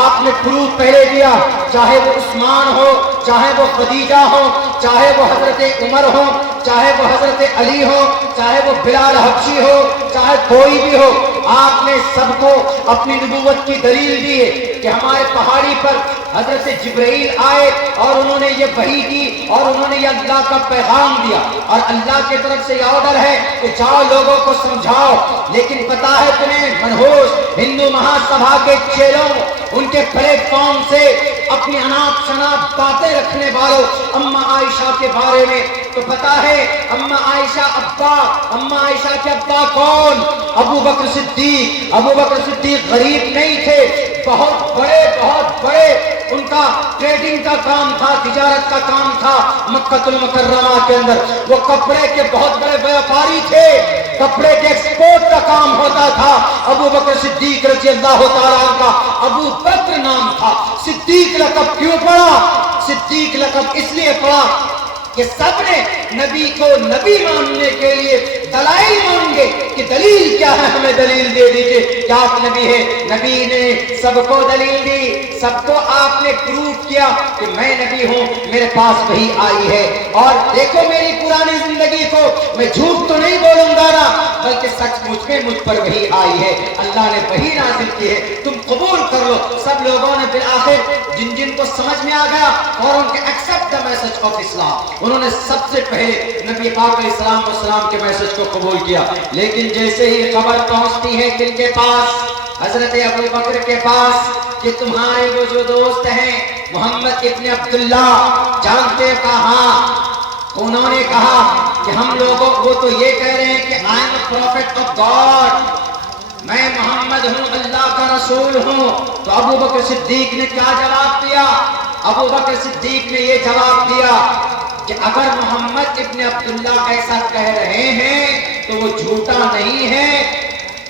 آپ نے پروف پہلے دیا، چاہے وہ عثمان ہو، چاہے وہ خدیجہ ہو، چاہے وہ حضرت عمر ہو، چاہے وہ حضرت علی ہو، چاہے وہ بلال حبشی ہو، چاہے کوئی بھی ہو، آپ نے سب کو اپنی نبوت کی دلیل دی ہے کہ ہمارے پہاڑی پر حضرت جبرائیل آئے اور انہوں نے یہ وحی کی اور انہوں نے یہ اللہ کا پیغام دیا، اور اللہ کی طرف سے یہ آرڈر ہے کہ جاؤ لوگوں کو سمجھاؤ۔ لیکن پتا ہے تمہیں منحوس ہندو مہا سبھا کے چیلوں، ان کے پلیٹ فارم سے اپنی اناپ شناپ باتیں رکھنے والوں اماں عائشہ کے بارے میں تو پتا ہے اماں عائشہ ابا، اماں عائشہ کے ابا کون؟ ابو بکر صدیق۔ ابو بکر صدیق غریب نہیں تھے، بہت بڑے ان کا ٹریڈنگ کا کام تھا، تجارت کا کام تھا مکہ المکرمہ کے اندر۔ وہ کپڑے کے بہت بڑے بیاپاری تھے، کپڑے کے ایکسپورٹ کا کام ہوتا تھا۔ ابو بکر صدیق رضی اللہ تعالیٰ عنہ کا ابو بکر نام تھا۔ صدیق لقب کیوں پڑا؟ صدیق لقب اس لیے پڑا کہ سب نے نبی کو نبی ماننے کے لیے دلائل مانگے کہ دلیل کیا ہے، ہمیں دلیل دے دیجئے کہ آپ نبی ہیں۔ نبی نے سب کو دلیل دی، سب کو آپ نے پروف کیا کہ میں نبی ہوں، میرے پاس وحی آئی ہے، اور دیکھو میری پرانی زندگی کو، میں جھوٹ تو نہیں بولوں گا نا، بلکہ سچ مجھ پر وحی آئی ہے، اللہ نے وحی نازل کی ہے، تم قبول کر لو۔ سب لوگوں نے بالآخر جن کو سمجھ میں آ گیا اور ان کے ایکسپٹ دا میسج آف اسلام، انہوں نے سب سے پہلے نبی پاک علیہ السلام کے میسج کو قبول کیا۔ لیکن جیسے ہی خبر پہنچتی ہے کن کے پاس؟ حضرت ابو بکر کے پاس، کہ تمہارے وہ جو دوست ہیں محمد ابن عبداللہ، جانتے کہاں؟ انہوں نے کہا کہ ہم لوگوں وہ تو یہ کہہ رہے ہیں کہ I am a prophet of God، میں محمد ہوں، اللہ کا رسول ہوں۔ تو ابو بکر صدیق نے کیا جواب دیا؟ ابو بکر صدیق نے یہ جواب دیا کہ اگر محمد ابن عبداللہ ایسا کہہ رہے ہیں تو وہ جھوٹا نہیں ہے،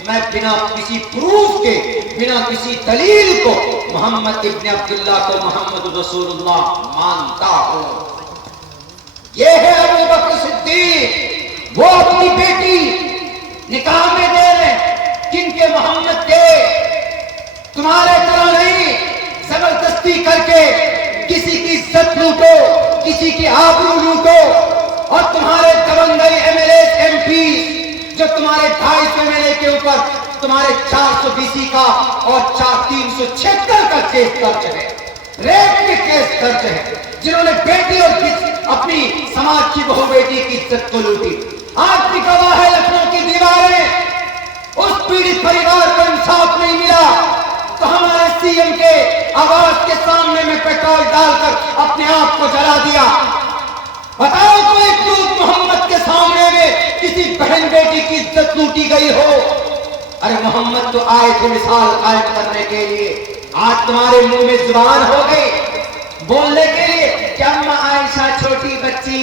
میں بنا کسی پروف کے، بنا کسی دلیل کو محمد ابن عبداللہ کو محمد رسول اللہ مانتا ہوں۔ یہ ہے ابو بکر صدیق، وہ اپنی بیٹی نکاح میں دے رہے کن کے؟ محمد کے۔ تمہارے طرح نہیں زبردستی کر کے کسی کی عزت لوٹو، کسی کی آبرو لوٹو، اور تمہارے دبنگئی MLA MP جو تمہارے 250 MLA کے اوپر تمہارے 420 کا اور 376 کا کیس درج ہے، ریپ کے کیس درج ہے، جنہوں نے بیٹی اور اپنی سماج کی بہو بیٹی کی عزت کو لوٹی۔ آج بھی گواہ ہے لکھنؤ کی دیواریں، اس پیڑت پریوار کو انصاف نہیں ملا تو ہمارے CM کے آواز کے سامنے میں پیٹرول ڈال کر اپنے آپ کو جلا دیا۔ بتاؤ کوئی پروف محمد کے سامنے میں کسی بہن بیٹی کی عزت لوٹی گئی ہو؟ ارے محمد تو آئے تھے مثال قائم کرنے کے لیے، آج تمہارے منہ میں زبان ہو گئی بولنے کے لیے کہ اماں عائشہ چھوٹی بچی،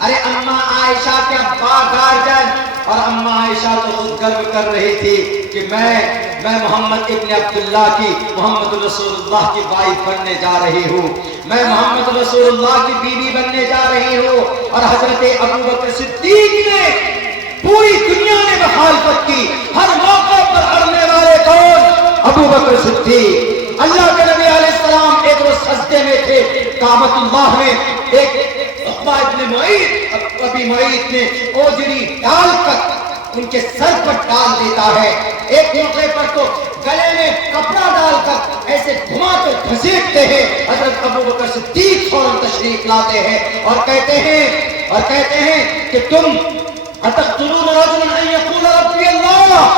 ارے اماں عائشہ کے ابا گارجن اور اما عائشہ تو خود گرو کر رہی تھی کہ میں محمد ابن عبداللہ کی محمد رسول اللہ کی وائف بننے جا رہی ہوں، میں محمد رسول اللہ کی بیوی بننے جا رہی ہوں۔ اور حضرت ابوبکر صدیق نے پوری دنیا نے مخالفت کی، ہر موقع پر اڑنے والے کون؟ ابوبکر صدیق۔ اللہ کے نبی علیہ السلام ایک روز سجدے میں تھے کعبۃ اللہ میں، ایک عقبہ ابن معیط، ابی معیط نے اوجری ڈال کر ان کے سر پر ڈال دیتا ہے، ایک موقع پر تو گلے میں کپڑا ڈال کر ایسے گھما کر گھسیٹتے ہیں۔ حضرت ابوبکر صدیق فوراً تشریف لاتے ہیں اور کہتے ہیں کہ تم اتقتلون رجلا ان یقول ربی اللہ،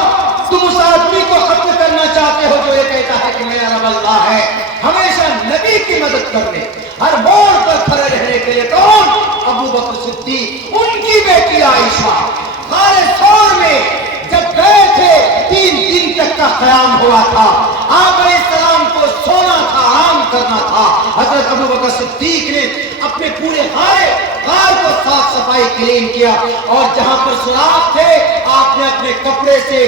تم اس آدمی کو قتل کرنا چاہتے ہو جو یہ کہتا ہے کہ میرا رب اللہ ہے۔ ہمیشہ نبی کی مدد کرنے، ہر موڑ پر کھڑے رہنے کے لیے کون؟ ابوبکر صدیق۔ ان کی بیٹی عائشہ غار ثور میں جب گئے تھے 3 دن تک کا قیام ہوا تھا، آپ علیہ السلام کو سونا تھا، آرام کرنا تھا۔ حضرت ابوبکر صدیق نے اپنے پورے غار کو صاف صفائی کلین کیا، اور جہاں پر سوراخ تھے آپ نے اپنے کپڑے سے،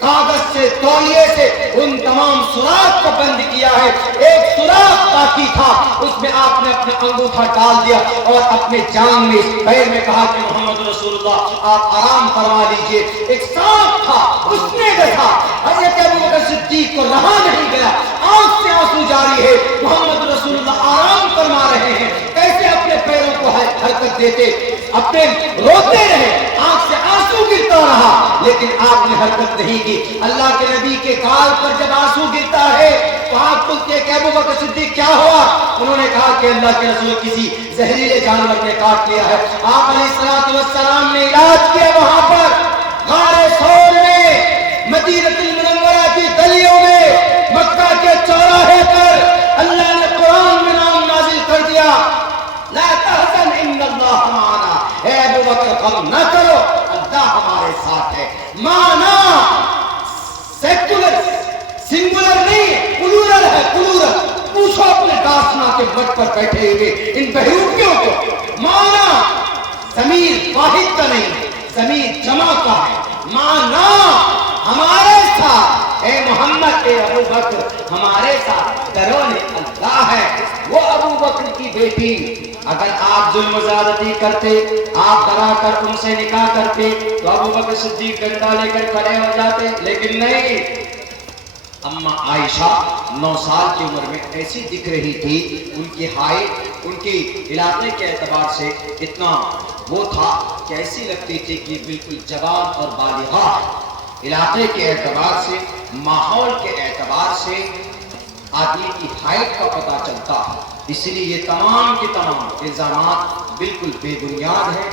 کاغذ سے، تولیے سے ان تمام سوراخ کو بند کیا ہے۔ ایک سوراخ باقی تھا، اس میں آپ نے اپنا انگوٹھا ڈال دیا اور اپنے جان میں، اس پیر میں کہا کہ محمد رسول اللہ آپ آرام فرما لیجئے۔ ایک سانپ تھا، اس نے دیکھا، حضرت ابوبکر صدیق کو رہا نہیں گیا، آنکھ سے آنسو جاری ہے، محمد رسول اللہ آرام فرما رہے ہیں، کیسے اپنے پیروں کو حرکت دیتے، اپنے روتے رہے، آنکھ سے آنسو گرتا رہا، لیکن آپ نے حرکت نہیں کی۔ اللہ کے نبی کے گال پر جب آنسو گرتا ہے تو آپ پوچھتے کہ ابوبکر صدیق کیا ہوا؟ انہوں نے کہا کہ اللہ کے رسول کسی زہریلے جانور نے کاٹ لیا ہے۔ آپ علیہ السلام نے علاج کیا وہاں پر غار ثور میں، مدینہ المنورہ کی گلیوں میں، مکہ کے چوراہے پر اللہ نے قرآن میں نام نازل کر دیا، لا تحزن ان اللہ معنا، اے ابوبکر غم نہ کرو، اللہ ہمارے ساتھ ہے۔ مانا سیکولر، سنگولر نہیں، پلورل ہے، پلورل۔ پوچھو اپنے داسنا کے مٹ پر بیٹھے ہوئے ان بہروپیوں کو، مانا ضمیر واحد کا نہیں، ضمیر جمع کا ہے۔ مانا ہمارے ساتھ، اے محمد، اے ابوبکر ہمارے ساتھ، درون اللہ ہے۔ وہ ابوبکر کی بیٹی، اگر آپ ظلم و زیادتی کرتے، آپ ڈرا کر ان سے نکاح کرتے تو ابوبکر صدیق ڈنڈا لے کر کھڑے ہو جاتے، لیکن نہیں۔ اما عائشہ 9 سال کی عمر میں ایسی دکھ رہی تھی، ان کی ہائٹ، ان کی علاقے کے اعتبار سے اتنا وہ تھا کہ ایسی لگتی تھی کہ بالکل جوان اور بالغہ۔ علاقے کے اعتبار سے، ماحول کے اعتبار سے آدمی کی ہائٹ کا پتہ چلتا ہے، اس لیے یہ تمام کے تمام الزامات بالکل بے بنیاد ہیں،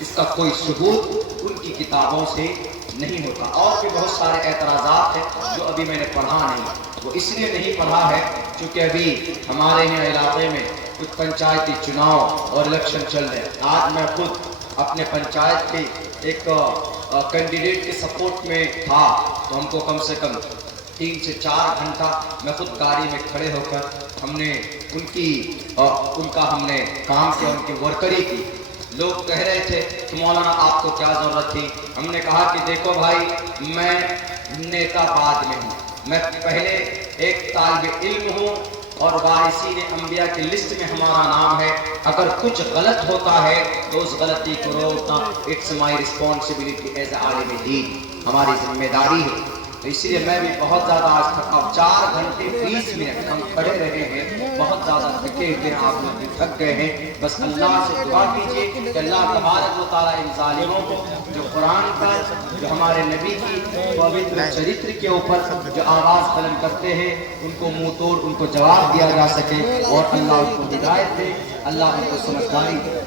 اس کا کوئی ثبوت ان کی کتابوں سے نہیں ہوتا۔ اور بھی بہت سارے اعتراضات ہیں جو ابھی میں نے پڑھا نہیں، وہ اس لیے نہیں پڑھا ہے کیونکہ ابھی ہمارے یہاں علاقے میں کچھ پنچایتی چناؤ اور الیکشن چل رہے ہیں۔ آج میں خود اپنے پنچایت کے ایک کینڈیڈیٹ کے سپورٹ میں تھا، تو ہم کو کم سے کم 3 سے 4 گھنٹہ میں خود گاڑی میں کھڑے ہو کر ہم نے ان کا ہم نے کام کیا، ان کی ورکری کی۔ لوگ کہہ رہے تھے کہ مولانا آپ کو کیا ضرورت تھی؟ ہم نے کہا کہ دیکھو بھائی، میں نیتا بعد میں ہوں، میں پہلے ایک طالب علم ہوں اور وارثین انبیاء کی لسٹ میں ہمارا نام ہے۔ اگر کچھ غلط ہوتا ہے تو اس غلطی کو روکنا it's my responsibility as a عالم دین، ہماری ذمہ داری ہے۔ تو اس لیے میں بھی بہت زیادہ آج تھکا، 4 گھنٹے 20 منٹ ہم کھڑے رہے ہیں، بہت زیادہ تھکے ہوئے ہیں، آپ لوگ بھی تھک گئے ہیں۔ بس اللہ سے دعا کیجیے کہ اللہ تبارک و تعالیٰ ان ظالموں کو جو قرآن پر، جو ہمارے نبی کی پوتر چرتر کے اوپر جو آواز بلند کرتے ہیں، ان کو منہ توڑ ان کو جواب دیا جا سکے، اور اللہ ان کو ہدایت دے، اللہ ان کو سمجھداری دے۔